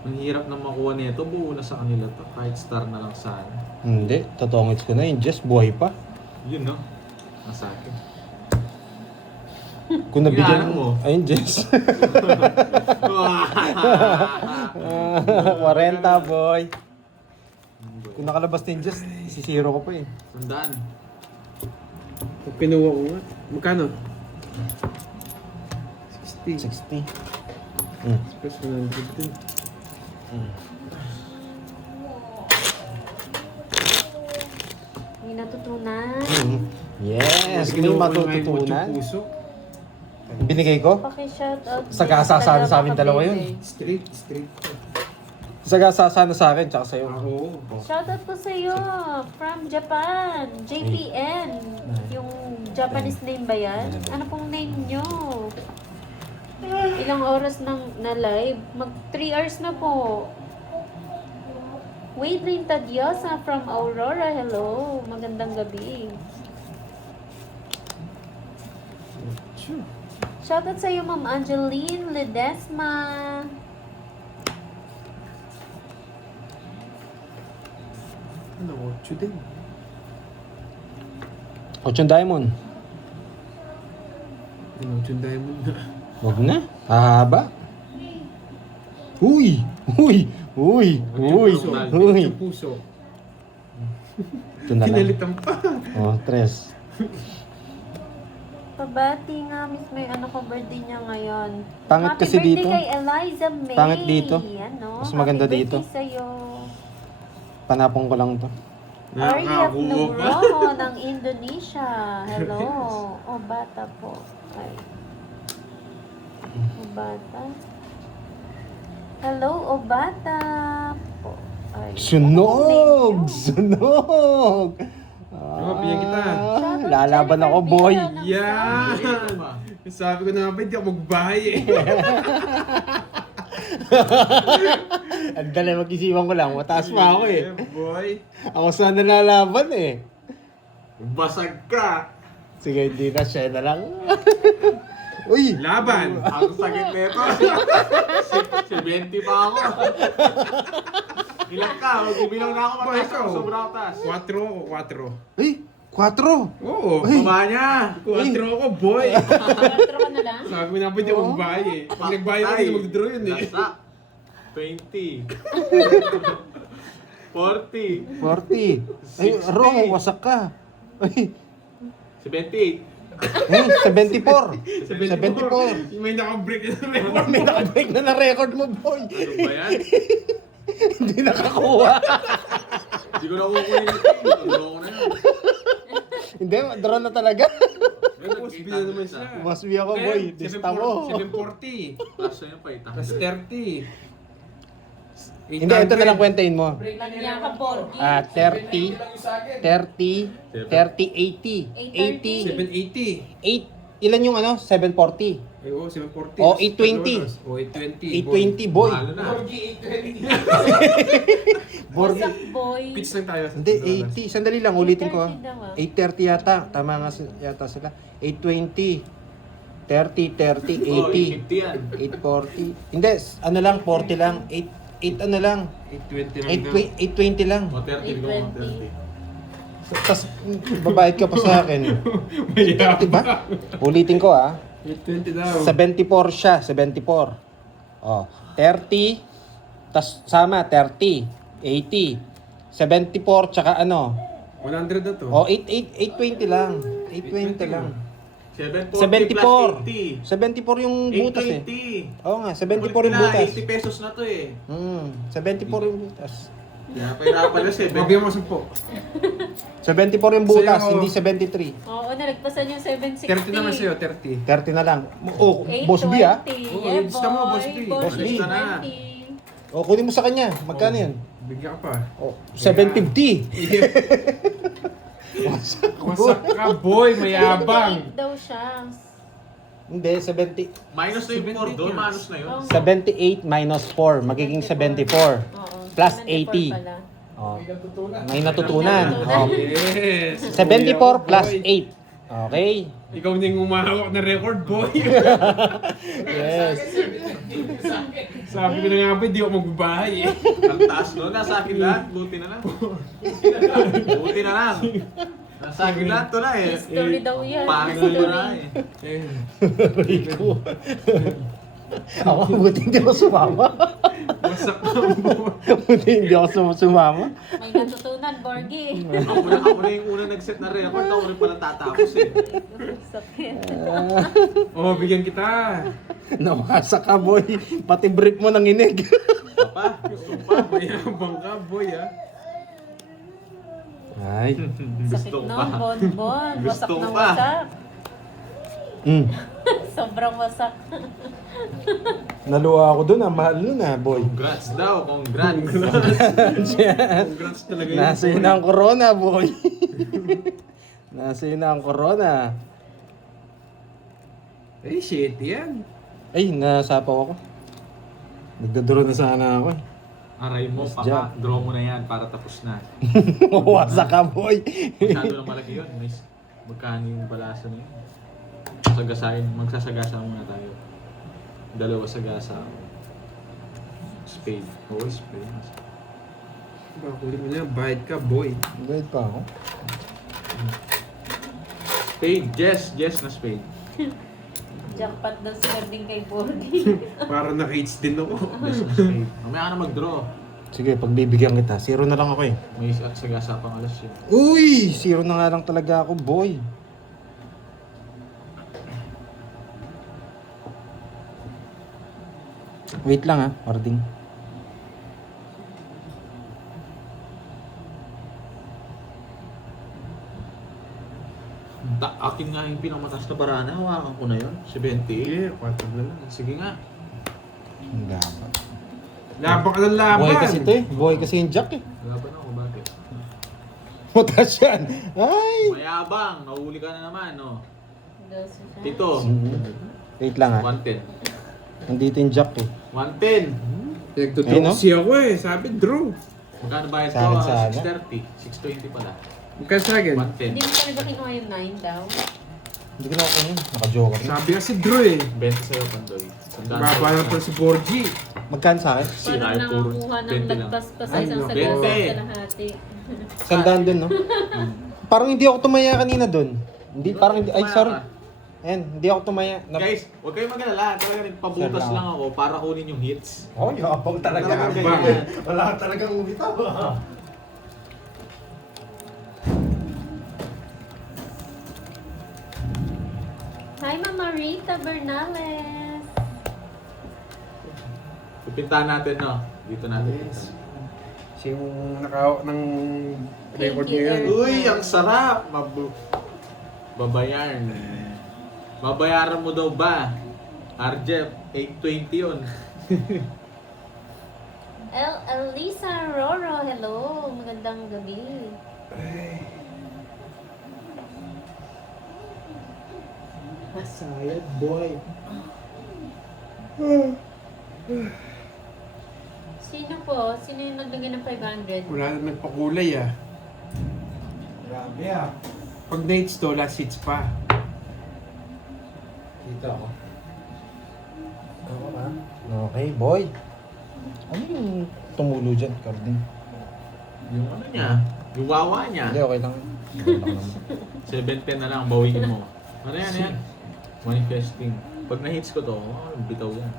Ang hirap na makuha nito, buo na sa kanila to. Kahit star na lang sana. Hindi, totongits ko na yun. Just buhay pa. Yun no? Nasa akin. Kung nabigyan Inaano mo? Ayun, Jess. 40, boy. Kung nakalabas na yung Jess, isisiro ko pa eh. Sandaan. Pag pinuha ko nga. Magkano? 60. 60. Plus 100 din. May natutunan. Yes, may Kinuha ko na nga yung matututunan. puso. Binigay ko? Paki-shoutout. Sagasa sana sa amin dalawa yun. Straight. Sagasa sana sa akin, tsaka sa'yo. Ako. Shoutout ko sa'yo from Japan. JPN. Yung Japanese name ba yan? Ano pong name nyo? Ilang oras na live? Mag 3 hours na po. Waylin Tadiosa from Aurora. Hello. Magandang gabi. Sure. Shoutout sa'yo, Ma'am Angeline Ledesma. Ano, 8 din. Ocean Diamond. Ano, 8 diamond na. Huwag na. Hahaba. Uy! Uy! Uy! Uy! Uy! Yung puso. Ito na lang. Pinalitan pa. Oh, 3. Pabati nga, miss, may ano ko birthday niya ngayon. Pangit Happy kasi birthday dito. kay Eliza May. Pangit dito. Ano? Mas maganda Happy dito. birthday sa'yo. Panapong ko lang to. Arya Nakakagulo pa. Nugroho ng Indonesia. Hello. O, bata po. Ay. O, bata. Hello, o bata po. Ay. Sunog! Sunog! bigyan kita. Lalaban ako, boy. Yan! Ano ba? Sabi ko na ba, hindi ako magbahay eh. Ang dali mag-isipan ko lang. Mataas pa ako eh. Boy. Ako sana nalalaban eh. Basag ka! Sige, hindi na siya na lang. Uy! Laban. Ang sakit nito. 70 pa ako. Ilan ka? Magbibilang na ako Ba, mataas ikaw? ako. Sobrang taas. 4. Ay! 4! Oo. Baba niya! 4 ako, boy. Kwatro ka na lang. Sabi ko na ba, hindi ako magbahay eh. Pag nagbahay ako, hindi magdodraw yun eh. Nasa 20. 40. 40! Ay, 60. wrong. Wasak ka. Ay! 78. Ay, 74! 74! May nakabreak na record. May nakabreak na na record mo, boy. Ano ba yan? Hindi nakakuha. Hindi ko na kukunin ito. Ano na yan? Hindi, draw na talaga. Tapos, bila naman siya. Must be ako, boy. Dista mo. 740. Plus na yun pa Tapos 30. Hindi, ito na lang kwentahin mo. Lagyan ka, Borgie. 30, 30, 30, 80, 80. 780. 8, ilan yung ano? 740. Ay, oo, 740. Oh, 820. Oh, 820. 820, boy. Mahalo na. Wasak, boy. Pitch lang tayo. Hindi, 80. Sandali lang, ulitin ko. 830 daw, ah. 830 yata. Tama nga yata sila. 820. 30, 30, Oh, 80. 80 yan. 840. Hindi, ano lang, 40 lang. 8 ano lang. 820 lang daw. 820 lang. O 30 ko, 30. Tapos, babayad ka pa sa akin. Mayabang. Diba? Ulitin ko 820 daw. 74 siya, 74. Oh, 30, tas sama, 30, 80, 74, tsaka ano. 100 na to. Oh, 820 lang. 820 lang. 740 74. plus 74 yung butas eh. 820. Oo nga, 74 yung butas. 80 pesos na to eh. 74 yung butas. Kaya pahirapan na 7. Mabigyan mo 10. 74 yung butas, Sa'yo- hindi 73. Oo, nalagpasan yung 760. 30 naman sa'yo, 30. 30 na lang. Oh, Boss B ah. 820. Oo, Yeah, gusto mo, Boss B. Boss Boss B. B. Na. 20. Oh, kunin mo sa kanya. Magkano yan? Bigyan ka pa. Oh, 750. Wasak ka, boy. Mayabang. 78 daw siya. Hindi, 70. Minus na yung 4 doon, minus na yun. Oo. 78 minus 4, magiging 74. Oo. Plus 74 80. pala. Oh. May natutunan. Oh. Yes. 74 plus Boy. 8. Okay? Ikaw na yung umahawak ng record, boy. Yes. Sabi ko na nga ba, hindi ako magbabahay eh. Ang taas doon, nasa akin lahat. Buti na lang. Buti na lang. Nasa akin lahat to na eh. History daw yan. Pangit ko na eh. Rico. Ako, buti hindi ako sumama. Wasak ka, boy. Buti hindi ako sumama. May natutunan, Borgie. Ako na yung una nag-set na record. Ako rin pala tatapos eh. Sakit. Oh, bigyan kita. Nawasa ka, boy. Pati brief mo nanginig. Papa, gusto pa. Mayabang ka, boy, ah. Ay. Sakit Gusto nun, pa. bonbon. Wasak Gusto na pa. wasak. Sobrang wasak. Naluwa ako dun ah. Mahal nun ah, boy. Congrats daw, congrats. Congrats talaga yun. Nasa yun ang corona, boy. Nasa yun ang corona. Eh, shit yan. Ay, nasapaw ako. Nagdodoro na sana ako eh. Aray mo, Nice papa. job. Draw mo na yan para tapos na. Wasa ka, boy. Masyado na malaki yun. Nice. Magkano yung balasa na yun? Magsasagasa muna tayo. 2 sagasa. Spade. Oh, spade. Bakuli mo na, bayad ka, boy. Bayad pa ako. Spade. Yes, yes na spade. Jackpot daw si Garding kay Borgie. Para naka-hits din ako. Mamaya ka na mag-draw. Sige, pagbibigyan kita. 0 na lang ako eh. May sagasa pang alas yun. Uy! 0 na nga lang talaga ako, boy. Wait lang ha, Harding. Akin nga yung pinamataas na barana. Hawakan ko na yun. 78. Sige, 4 na lang. Sige nga. Ang dapat. Laban ka ng laban. Boy kasi ito eh. Boy kasi yung jack eh. Laban ako. Bakit? Mataas yan. Ay! Mayabang. Nahuli ka na naman, no? Doso siya. Tito. Wait lang ha. 110. Nandito yung jack eh. 110. Nagtutok Ayun, no? kasi ako eh. Sabi, draw. Magkano bayad Sana, ko? sana. 630. 620 pala. Magkano sa akin? 110. Hindi mo talaga kinuha yung 9 daw. Hindi ko na ako yun. Naka-joker na. Sabi kasi draw eh. 20 sa'yo, Pandoy. Tandaan Baba sa'yo. lang pala si Borgie. Magkano sa akin? Sira Parang yung puro. nakakuha ng 20 lang. lagpas pa sa Ay, isang no. sagasa 20. sa lahati. Sandaan dun, no? Parang hindi ako tumaya kanina dun. Hindi, parang hindi. Ay, Tumaya sorry. ka. Ayan, hindi ako tumaya. Guys, huwag kayong mag-alala. Talaga nagpabutas Sir, lang ako para kunin yung hits. Oh, yapang talaga. Talagang Bang. ganyan. Wala ka talagang umitaw. Hi, Mama Rita Bernales. Pipintahan natin, no? Dito natin. Yes. Siya yung nakahawak ng record Thank you, niya yun. Eric. Uy, ang sarap! Babayaran. Babayaran mo daw ba? Arjep, 820 yun. Elisa Roro, hello. Magandang gabi. Sayad, boy. Sino po? Sino yung naglagay ng 500? Wala na nagpakulay ah. Grabe ah. Pag nights to, last hits pa. Dito ako. Ako ba? Okay, boy. Ano yung tumulo dyan, Carding? Yung ano niya, yung wawa niya. Hindi, okay lang. Okay lang naman. 710 na lang, bawiin mo. Ano yan, yan? Manifesting. Pag na-hits ko to, bitaw yan.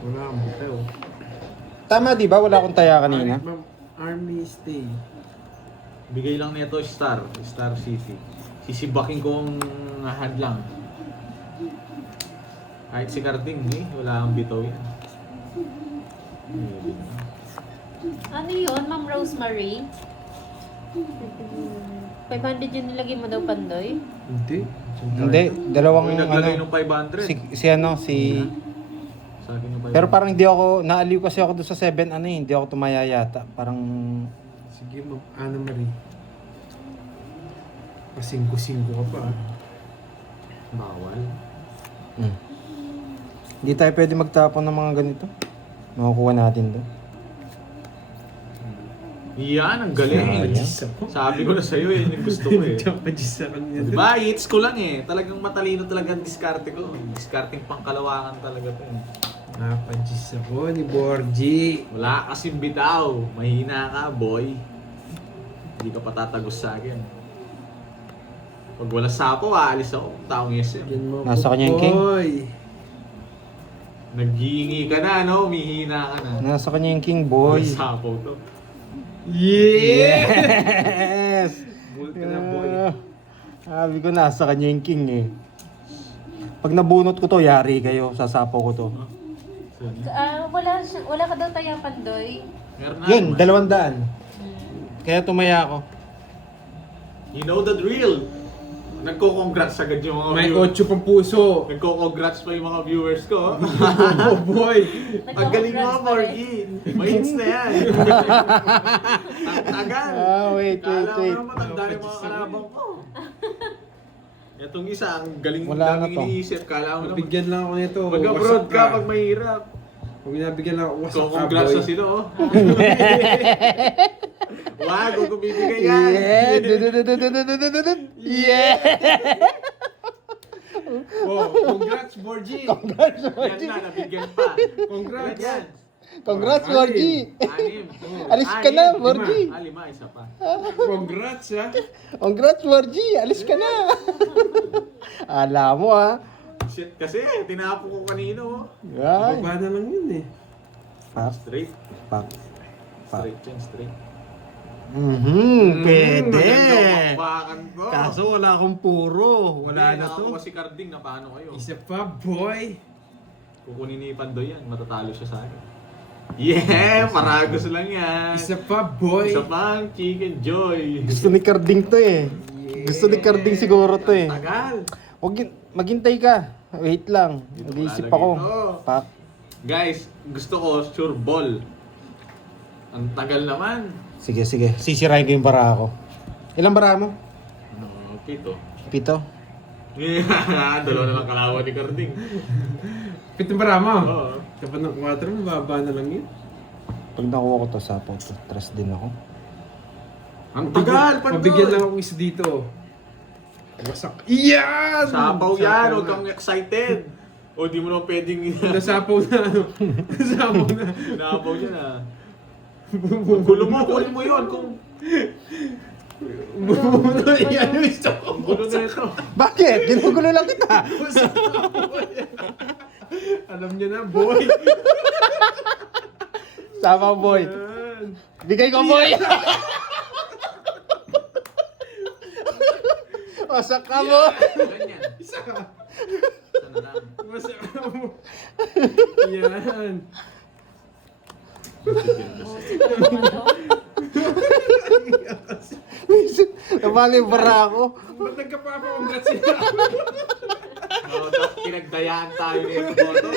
Wala akong bitaw. Tama, di ba? Wala akong taya kanina. Ma'am, Army stay. Bigay lang nito Star City. Sisibakin ko ang hadlang. Kahit si Carding, wala kang bitaw yan. Ano yun, Ma'am Rosemary? 500 yung nilagay mo daw, Pandoy? Hindi. Hindi, dalawang Uy, naglagay ano. ng 500. Si Sa akin yung 500. Pero parang hindi ako, naaliw kasi ako doon sa 7, ano eh, hindi ako tumaya yata. Parang, Sige, Ma'am Ana Marie. Pasingko-singko ka pa. Bawal. hindi tayo pwede magtapon ng mga ganito. Makukuha natin doon. Yan, ang galing. Sayang. Sabi ko na sa'yo eh, yung gusto ko eh. Napajis sa kanya. Diba, hits ko lang eh. Talagang matalino talaga ang diskarte ko. Diskarting pangkalawakan talaga to eh. Napajis ako ni Borgie. Wala kasing bitaw. Mahina ka, boy. Hindi ka patatagos sa akin. Pag wala sapo, aalis ako. Taong SM. Yan mo Nasa po, kanya yung king? boy. Naghihingi ka na, no? Umihina ka na. Nasa kanya yung king, boy. Wala sapo to. Yeah! Yes! Bull ka na, boy. Sabi ko, nasa kanya yung king eh. Pag nabunot ko to, yari kayo. Sasapo ko to. Wala ka daw tayo, Pandoy. Meron na Yun, naman. 200. Kaya tumaya ako. You know the drill. Nagko-congrats agad yung mga May viewers. 8 pang puso. Nagko-congrats pa yung mga viewers ko. Oh, boy. Ang galing mo, Morgie. May hits na yan. Tagal. Wait. Kala mo naman matanda yung mga kalabang ko. Itong isa, ang galing Wala na daming to. iniisip. Kala mo naman. Bigyan lang ako nito. Mag-abroad Wasak ka pag mahirap. Pag nabigyan lang ako, wasak ka, Congrats boy. na sila, oh. Wag, huwag kong bibigay yan. Yeah! Dududududududududud. Yeah! Oh, congrats, Borgie. Yan na, nabigyan pa. Congrats. Yan. Congrats, Ay. Borgie. Anim. Alis ka na, Anim. Borgie. Lima, isa pa. Congrats, ha? Congrats, Borgie. Alis ka na. Alam mo, ha. Shit, kasi tinapo ko kanino. Ay. Baba na lang yun, eh. Pap, Straight. pap. Straight yan, straight. Pwede. Magandang bakbakan to. Kaso wala akong puro. Wala na to. Ako si Carding, na paano kayo? Isa pa, boy. Kukunin ni Pandoy yan, matatalo siya sa akin. Yeah! Paragos lang yan. Isa pa, boy. Isa pang Chicken Joy. Gusto ni Carding to eh. Gusto ni Carding siguro to eh. Tagal. Maghintay ka. Wait lang. Dito Nag-iisip lalagay ako. to. Pak. Guys, gusto ko sure ball. Ang tagal naman. Sige, sige. Sisirain ko yung bara ko. Ilang bara mo? Okay to. 7? Dalawa na lang kalawa ni Carding. Pitong para mo. Oo. Kapag ng 4, mababa na lang yun. Pag nakuha ko to sa stress din ako. Ang tagal, Pandoy. Mabigyan lang ako isa dito. Wasak. Iyan! Sapaw yan, huwag kang excited. O di mo naman pwedeng... Nasapaw na, ano. Nasapaw na. Napaw niya na. Gulo mo, kunin mo yun kung... Bumuno, iyan yung gusto ko. Ang gulo na ito. Bakit? Ginugulo lang kita. Alam niya na, boy. Sama, boy. Yan. Bigay ko, boy. Masak ka mo. Ganyan. Isa ka. Isa na lang. Masaka mo. Yan. Nabali yung bara ko. Ba't nagkapapa-congrats sila? Pinagdayaan tayo nito, Boto.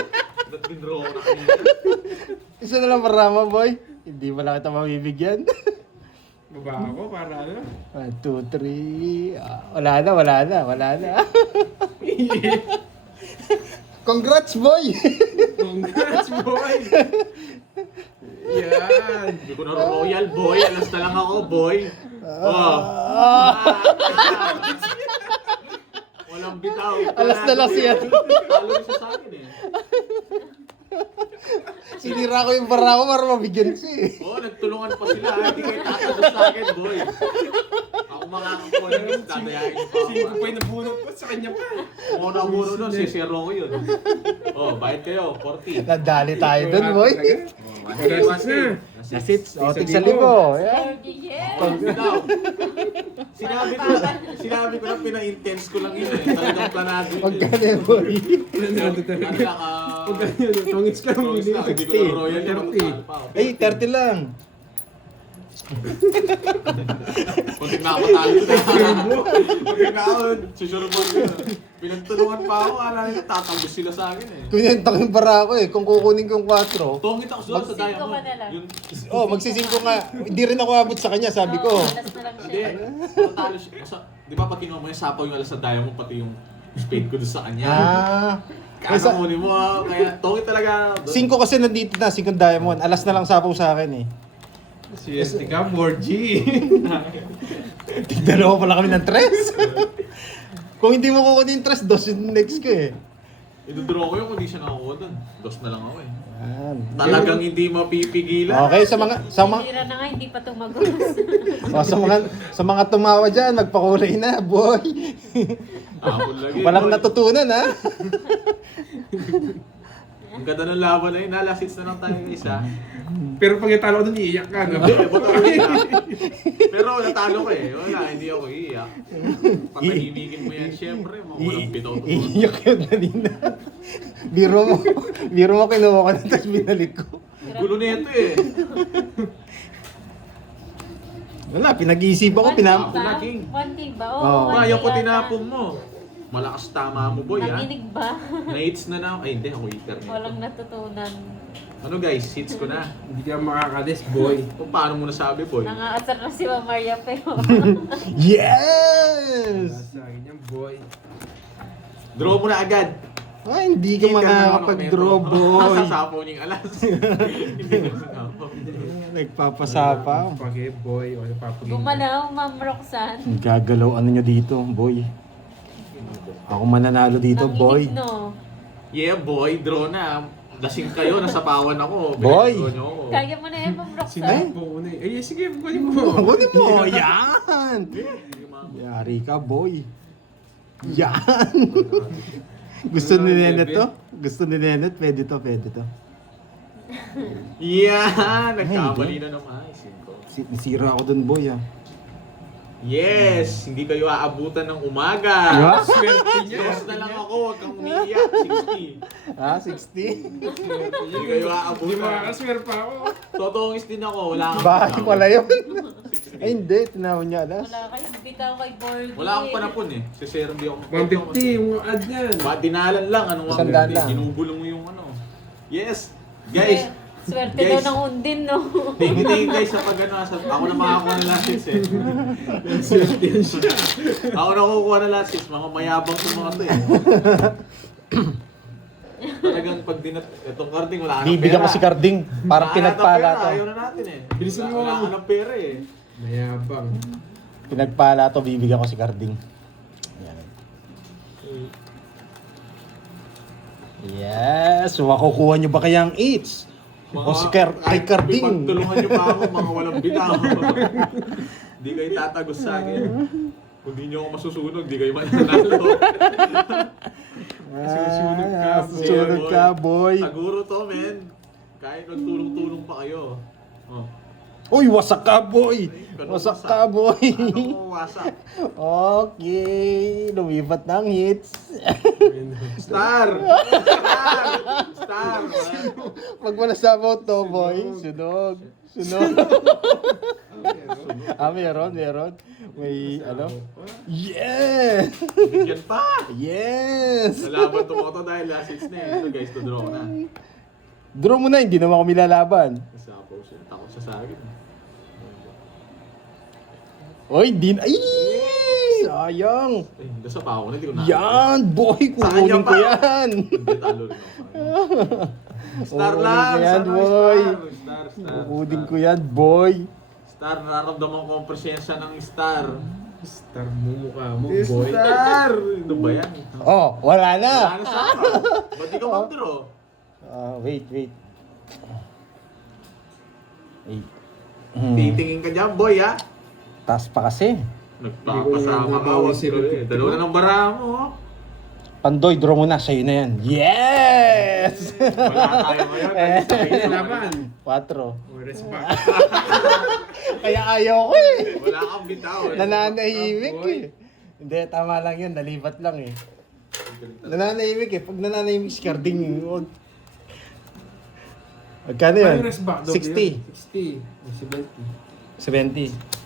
Ba't binro ko na kanina? Isa na lang bara mo, boy. Hindi mo lang kita mabibigyan. Baba ako para ano? 1, 2, 3. Wala na, wala na, wala na. Congrats, boy! Congrats, boy! Yan! Hindi ko na royal, boy. Alas na lang ako, boy. Oh. Walang bitaw. Alas na lang siya. Talo siya sa akin eh. Sinira ko yung bara ko para mabigyan siya eh. Oo, nagtulungan pa sila. Hindi kayo tatago sa akin, boy. Ako makakakuha ng is, dadayain niyo pa ako. Sino pa yung nabunot pa sa kanya pa? Ako na muro nun, sisiro ko yun. Oh, bayad kayo, 40. Nadali tayo dun, boy. Congrats na! Nasits. O, tig sa libo. Yan. Yeah. Bitaw. Sinabi ko na pina-intense ko lang yun eh. Talagang planado yun Huwag ka eh. na, boy. Planado talaga. Huwag ka yun. Tongits ka lang. Hindi ko na royal yan. 30. Ay, Ay, 30 lang. Kunti na ako talo na. Kunti na ako, susurbon ko. Pinagtulungan pa ako, ala nila tatambos sila sa akin eh. Kunyentak yung bara ko eh. Kung kukunin ko yung 4. Tongit ako doon sa Magsingko diamond. ka na lang. Yung, Oh, magsisingko nga. Hindi rin ako abot sa kanya, sabi ko. Alas na lang hindi, siya. natalo siya. Di ba pag kinuha mo yung sapaw yung alas sa diamond, pati yung spade ko doon sa kanya. Ah. Kaya kunin mo, kaya tongit talaga. 5 kasi nandito na, 5 diamond. Alas na lang sapaw sa akin eh. CST ka, 4G. Tigdalawa pala kami ng 3. Kung hindi mo kukunin yung 3, 2 yung next ko eh. Idodraw ko yung kung di siya nakakuha doon. Dos na lang ako eh. Yan. Talagang hindi mapipigilan. Okay, sa mga Tira na nga, hindi pa tumagos. sa mga tumawa diyan, magpakulay na, boy. Apple lagi. Walang boy. natutunan ha. Ang ganda ng laban na yun. Nalasits na lang tayo ng isa. Pero pag natalo ko doon, iiyak ka, no? Hindi, ba't ako iiyak? Pero natalo ko eh. Wala, hindi ako iiyak. Patahimikin mo yan, syempre. Mga walang bitaw to. Iiyak yun kanina. Biro mo kinuha ka na, tapos binalik ko. Gulo na ito eh. Wala, pinag-iisipan ko, One ba? king. One king ba? Oo. Oo, one Ayaw ko king tinapong mo. Malakas tama mo, boy, ha? Nanginig ba? Na-hits na na. Ay, hindi. Ako hitter nito. Walang natutunan. Ano guys, hits ko na. Hindi ka makakalis, boy. Kung paano mo nasabi, boy? Nangaasar na si Ma'am Maria pero. Yes! Sa akin yan, boy. Draw mo na agad. Ay, hindi ka makakapag-draw, boy. Sasapaw niyong alas. Hindi na sasapaw. Nagpapasapa. Pake, boy. O, papagin. Gumalaw, Ma'am Roxanne. Gagalaw ano nyo dito, boy. Ako mananalo dito, boy. Nanginig, no? Yeah, boy. Draw na. lasing kayo, nasapawan ako. Boy! Pinagagawa niyo ako. Kaya mo na yan, Ma'am Roxanne. Sinapo ko na eh. Ay, sige, kunin mo. Kunin mo! Yan! Sige, ma'am. Yari ka, boy. Yan! Gusto ni Nenet to? Gusto ni Nenet? Pwede to, pwede to. Yan! Nagkamali na naman. Nasira ako dun, boy, ah. Yes! Hindi kayo aabutan ng umaga. Yeah? Swerte niya. Yes na lang ako, huwag kang umiiyak. 60. Ah, 60? Hindi kayo Hindi aabutan. makakaswer pa ako. Totoongis din ako, wala kang Bakit bitaw. pala yun? Ay, hindi. Tinawag niya, alas. Wala kayong bitaw kay Borgie. Wala akong panapon eh. Si Sir, hindi ako. 150, yung ad yan. Dinalan lang, anong 100 lang. Ginubulong mo yung ano. Yes! Guys, Swerte Guys. daw ng undin, no? tingin guys sa pag-ano. Ako na makakuha ng last hits eh. Ako na kukuha ng last hits. Mga mayabang sa mga to eh. Talagang pag itong carding wala ka ng pera. Bibigyan ko si Carding. Parang Wala ka ng pinagpala pera, to. Ayaw na natin eh. Bilisan mo. Wala ka ng pera eh. Mayabang. Pinagpala to, bibigyan ko si Carding. Yan. Yes! Makukuha niyo ba kaya ang 8s? O si kay Carding. Pagtulungan niyo pa ako, mga walang bitaw. Hindi kayo tatagos sa akin. Kung di niyo ako masusunog, di kayo mananalo. Susunod ka, Ah, susunod ka, boy. Siguro to, men. Kahit magtulong-tulong pa kayo. Oh. Uy, wasak ka, boy! Ganun Wasak ka, boy! Ano mo wasak? Okay, lumipat ng hits. Star! Star! Star! Pag wala sabaw to, boy, sunog. Sunog. Meron. May, ano? Yes! Bigyan pa! Yes! Nalaban to mo to dahil last hits na eh. So guys, to draw na. Draw mo na, hindi naman ako milalaban. Sapaw siya. Takot siya sa akin. Oy, din. Ay! Sayang! Eh, nasa pa ako na, hindi ko na. Yan, boy! Sa kanya Kukunin ko pa. yan! Hindi, talo rin ako. Star Kukunin lang! ko yan, Sana boy! Star. Kukunin ko yan, boy! Star, nararamdaman ko ang presensya ng star. Star mo mukha mo, boy. Star! Ano ba yan? Oh, wala na! Wala na sa akin. Ba't di ka mag-draw? Wait. Wait. Titingin ka dyan, boy, ha? Taas pa kasi. Nagpapasama ka, wag ko eh. Dalawa na ng bara mo, oh. Pandoy, draw mo na. Sa'yo na yan. Yes! Wala tayo ngayon. Eh. Ay, laban. 4. Oras pa. Kaya ayaw ko eh. Wala kang bitaw. eh. Nananahimik boy. eh. Hindi, tama lang yun. Nalipat lang eh. Nananahimik eh. Pag nananahimik si Carding, huwag. Magkano yun? Oras ba? 60. 60. 70. 70.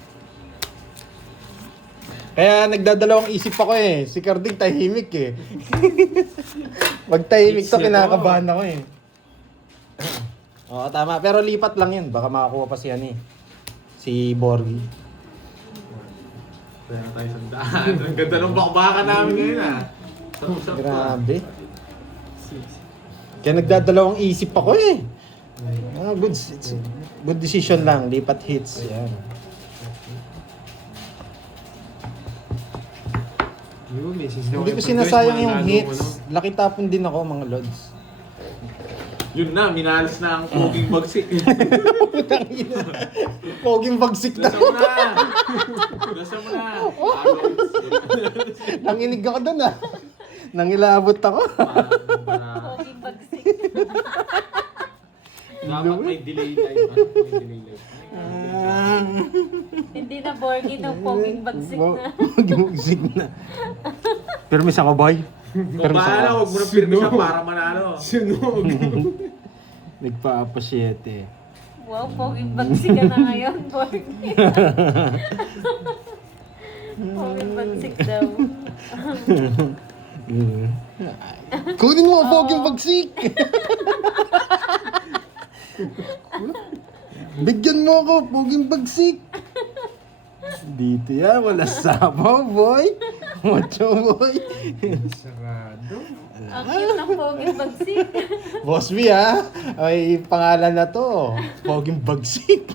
Kaya nagdadalawang isip ako eh. Si Carding tahimik eh. Pag tahimik to, kinakabahan ako eh. Oo, tama. Pero lipat lang yun. Baka makakuha pa si ano eh. Si Borgie. Kaya tayo sandaan. Ang ganda ng bakbakan namin ngayon, ha? Usap-usap pa. Grabe. Kaya nagdadalawang isip ako eh. Good decision lang. Lipat hits. Yan. Hindi ko sinasayang yung hits. Laki tapon din ako mga lods. Yun na, minalas na ang poging bagsik. Poging bagsik na. Lasa mo na! Lasa mo na! Nanginig ako doon ah. Nangilabot ako. Poging bagsik. Dapat may delay live. Ano may delay live? Hindi na Borgie ng poging bagsik na. Poging bagsik na. Permis ako boy. Kung bahala, huwag mo na pirmi siya para manalo. Sunog. Nagpa-appreciate eh. Wow, poging bagsik ka na ngayon, Borgie. Poging bagsik daw. Kunin mo ang poging bagsik! Bigyan mo ako, poging bagsik! Dito yan, wala sabaw, boy! Macho, boy! Sarado. Ang cute ng poging bagsik. Boss B, ha? May pangalan na to. Poging bagsik.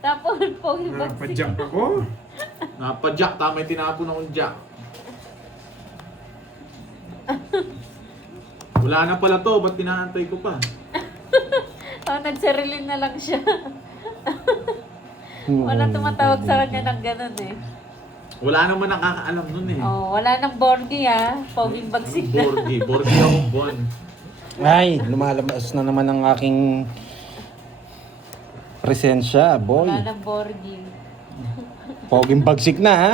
Tapos poging bagsik. Napadyak ako. Napadyak, tama yung tinapon akong jack. Wala na pala to, ba't pinaantay ko pa? Nagsarilin na lang siya. Wala tumatawag sa kanya ng ganun eh. Wala naman nakakaalam nun eh. Wala nang Borgie Poging bagsik na. Borgi akong bon. Ay, lumalabas na naman ang aking presensya, boy. Wala nang Borgie. Poging bagsik na, ha?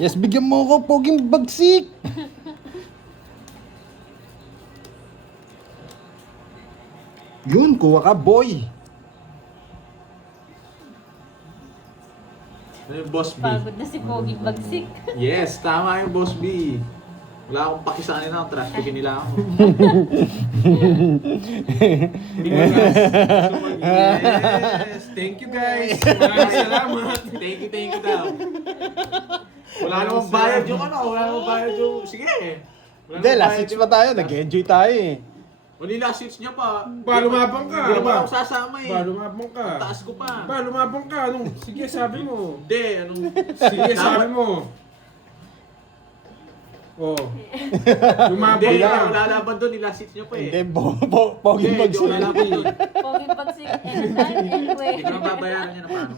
Yes, bigyan mo ako, poging bagsik! Yun, kuha ka, boy! Ano yung Boss B? Pagod na si Poging bagsik. Yes, tama yung Boss B. Wala akong pakisanin na, trash talking nila ako. Yes! Thank you guys! Maraming salamat! Thank you daw. Wala namang bayad yung ano, wala namang bayad yung... Sige. Wala Hindi, namang last bayad hits yung- pa tayo, nag-enjoy tayo eh. Wala last hits niya pa. Ba, lumabang ka. Hindi naman Ba? ako sasama eh. Ba, lumabang ka. Taas ko pa. Ba, lumabang ka. Anong? Sige, sabi mo. Hindi, anong... Sige, sabi mo. Oh. Lumabang Hindi, ka. wala laban doon, last hits niya pa eh. Hindi, poging Hindi, bagsik. wala laban doon. Poging bagsik. Anyway. Hindi ko na babayaran niya na paano.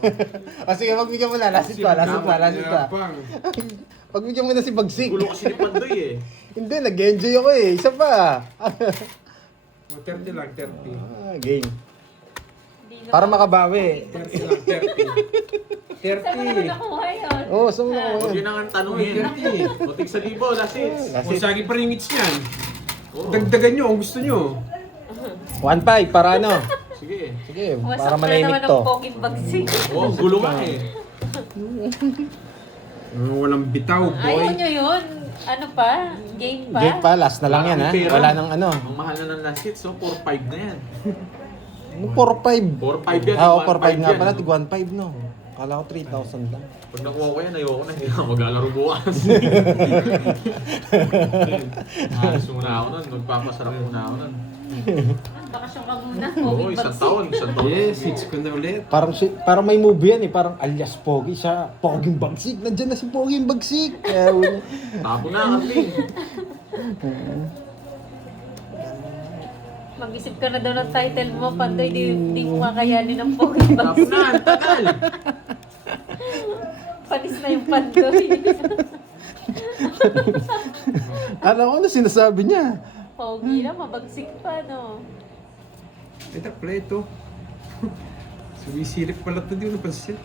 O sige, pagbigyan mo na, last hits pa. Lumabang. Pagbigyan mo na si Bagsik. Gulo kasi ni Pandoy eh. Hindi, nag-enjoy ako eh. Isa pa. O, 30 lang, 30. Game. Hindi na- Para makabawi. 30 lang, 30. Saan mo naman 30. nakuha yun? Oo, saan mo na Huwag yun ang tanongin. Butik sa libo, last hits. Last O, hits. saging pa rin yung hits niyan. Oo. Dagdagan nyo kung gusto nyo. 1-5 para ano? Sige. Sige, Wasak para na manahimik naman to. ang Poging bagsik. Oo, gulo nga eh. Walang bitaw, boy. Ayaw nyo yun. Ano pa? Game pa? Game pa, last na lang yan ha. Wala nang ano. Ang mahal na ng last hits, so 4-5 na yan. 4-5. 4-5 yan. Oo, 4-5 1-5 nga yan. pala, tig 1-5 no. Kala ko 3,000 lang. Pag nakuha ko yan, ayoko na. Hindi na ako maglalaro bukas. Alas muna ako nun. Magpapasarap muna ako nun. Bakasyon ka muna. Oo, Poging isang bagsik. taon. Isang taon. Yes, hits ko na ulit. Parang may movie yan eh, parang alias Pogi siya. Poging Bagsik, nandyan na si Poging Bagsik. Kaya, Tapo na, Carling. Mag-isip ka na daw ng title mo, Pandoy, di mo kakayanin ng Poging Tapo bagsik. na, ang tagal. Panis na yung Pandoy. alam ko ano sinasabi niya. Pogi na, mabagsik pa, no? Ito, play ito. Sumisilip pala ito, di ko napansin.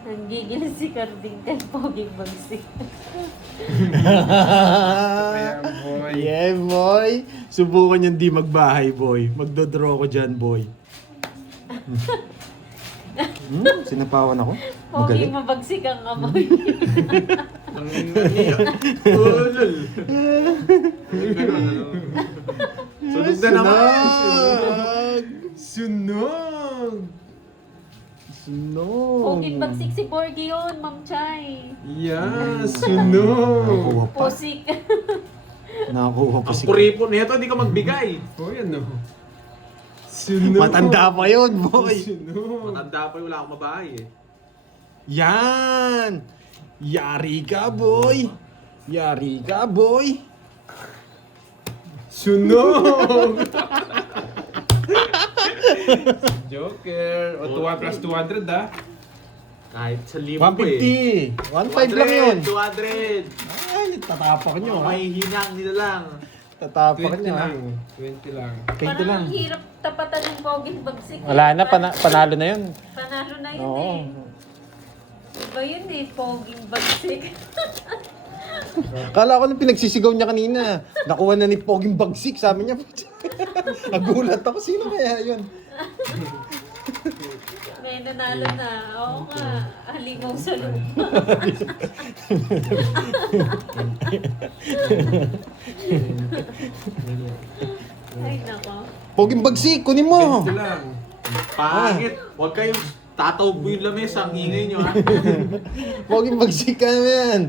Nanggigil si Carding kay Poging bagsik. Kaya, boy. Yeah, boy. Subukan yung di magbahay, boy. Magdodraw ko dyan, boy. Sinapawan ako? Poging Magaling. mabagsik ang amoy. Ang iyak. Ulol. Ay, ganun, ano. Sunog na naman. Sunog! Sunog. Poging bagsik si Borgie yun, Ma'am Chay. Yeah, sunog! Nakakuha pa. Pusik. Nakakuha pa Ang si... kuripon nito, hindi ka magbigay. Oh, yan no. Sunog! Matanda pa yun, boy. Sunog! Matanda pa yung wala akong mabahay eh. Yan! Yari ka, boy! Yari ka, boy! Sunog! Joker! O, 2 plus 200 ah. Kahit sa libo eh. 150! 1.5 lang yun! 200! Ay, tatapak nyo, ha? May hinang nila lang. Tatapak 20 nyo, ha? lang. 20 lang. Pwede Parang lang. ang hirap tapatan ng Poging bagsik. Wala na, panalo na yun. Panalo na yun Oo. eh. Iba yun eh, Poging bagsik. Kala ko nung pinagsisigaw niya kanina. Nakuha na ni Poging Bagsik, sabi niya. Nagulat ako, sino kaya yun? May nanalo na. Oo nga, halimaw sa lupa. Ay nako. Poging Bagsik, kunin mo! 20 lang. Pangit. Huwag kayong tatawag po yung lamesa. Ang ingay nyo ha. Poging Bagsik ka na yan.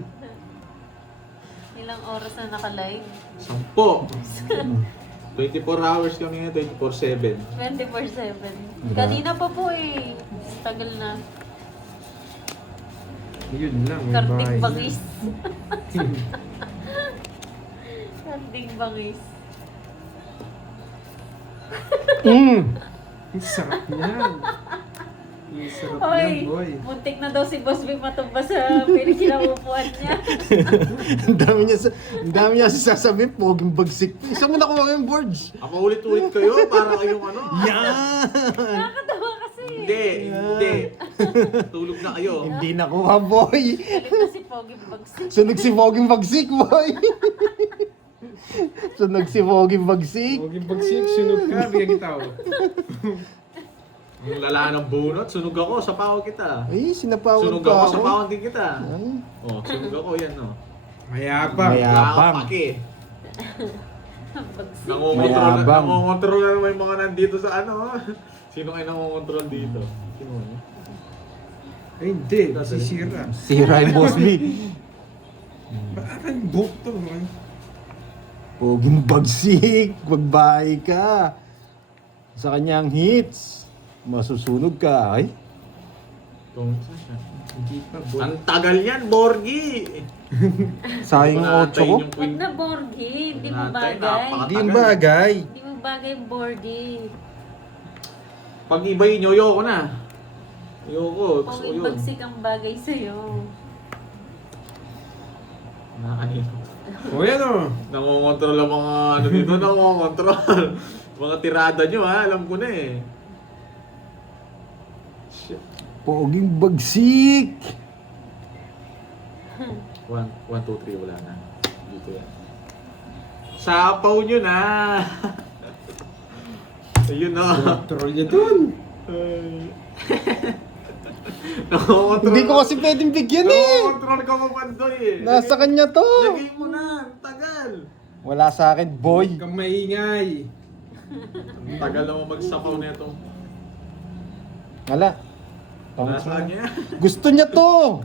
Ilang oras na naka-live? 10. 24 hours kami ngayon, 24/7. 24/7. Kanina pa po eh. Tagal na. Yun lang, may Kartik bahay. bangis. Landing bangis. Ang sarap niyan. Ang sarap Hoy, niyan, boy. muntik na daw si Boss Big matumba sa pinakilaupuan niya. Ang dami niya sasabihin, poging bagsik. Isa mo nakuha yung boards. Ako ulit-ulit kayo para kayong ano. Yan! Nakakatawa kasi. Hindi. Tulog na kayo. Hindi nakuha, boy. Galit na si Pogi Bagsik. Sunog si poging bagsik, boy. Sunog si poging bagsik. Huwag yung bagsik, sunog ka, bigyan kita ako. Ang lala ng bunot, sunog ako, sapaw kita. Ay, sinapawag Sunog pa ako, ako. sapawan din kita. Ay, Oh, sunog ako, yan no. Mayabang. Maya- Wala kang Yabang. pake. Bagsik. Mayabang. Nangongontrol na naman yung mga nandito sa ano. Sino kayo nangongontrol dito? Sino yun? Ay, hindi. Sisira. sira yung boss B. Parang book to. Poging bagsik. Magbahay ka. Sa kanyang hits. Masusunog ka. Ay, Hindi pa, boy. Ang tagal yan, Borgi! sayang yung 8 ko. Huwag na Borgi. Hindi mo Nantay, bagay. napaka- Hindi yung bagay. Hindi mo bagay yung Borgi. Pag ibayin nyo, ayoko na. Ayoko, gusto ko Pogi yun. Bagsik ang bagay sa'yo. Nakakanino. O yan o. Nangongontrol ang mga ano dito, nangongontrol. Mga tirada nyo ha, alam ko na eh. Shit. Poging bagsik. 1, 2, 3, wala na. Dito yan. Sapaw nyo na! Ayun na. Troll niya dun. Nangongontrol. Hindi ko kasi pwedeng bigyan eh. Nangongontrol ka mo, Pandoy eh. Nasa kanya to. Lagay mo na, ang tagal. Wala sa akin, boy. Huwag kang maingay. Ang tagal naman magsapaw na ito. Wala. Nasa kanya. Gusto niya to.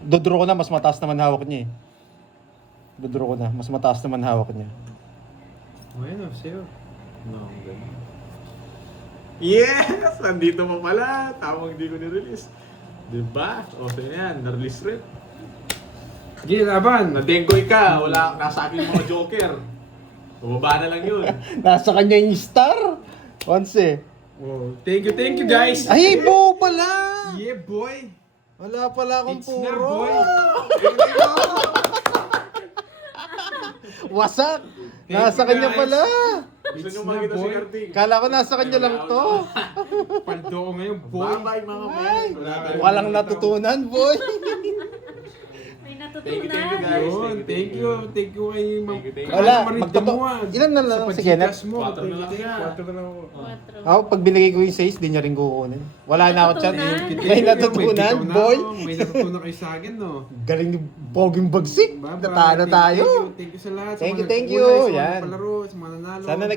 Dodro ko na, mas mataas naman hawak niya eh. Dodro ko na, mas mataas naman hawak niya. O yan o, sa'yo. No, ganun. Yes! Nandito mo pala. Tamang hindi ko nirelease. Diba? O, sa'yo yan. Na-release rin. Sige, laban. Nadengoy ka. Wala, nasa akin mga joker. Bumaba na lang yun. Nasa kanya yung star. Once eh. Oh, thank you guys. Ay, bo pala! Yeah, boy. Wala pala akong It's na, puro. boy. Wasak! Thank Nasa you, kanya guys. pala. Gusto It's nyo na, makita si boy. Karting. Kala ko nasa kanya lang to. Paldo ko ngayon, boy. Bye-bye mga men. Wala tayong- Walang natutunan, boy. May Thank you, natutunan. guys. Yun, thank you kay Ma'am. Thank you. Wala, Marinda magtotoo. mo, ah. Ilan na lang Sa si Kenneth? pag-Gcash mo. 4 na lang yan. 4 na lang ako. Quatro. Ako, pag binigay ko yung 6, di niya rin kukunin. Wala na ako chat. Natutunan. Thank May you, natutunan, may boy. May natutunan kayo sa akin, no? Galing ni Poging Bagsik. Bye-bye. Natalo tayo. Thank you sa lahat. Thank you, sa mga thank nagkulay, you. sa mga Yan. palaro, sa mga nanalo. Sana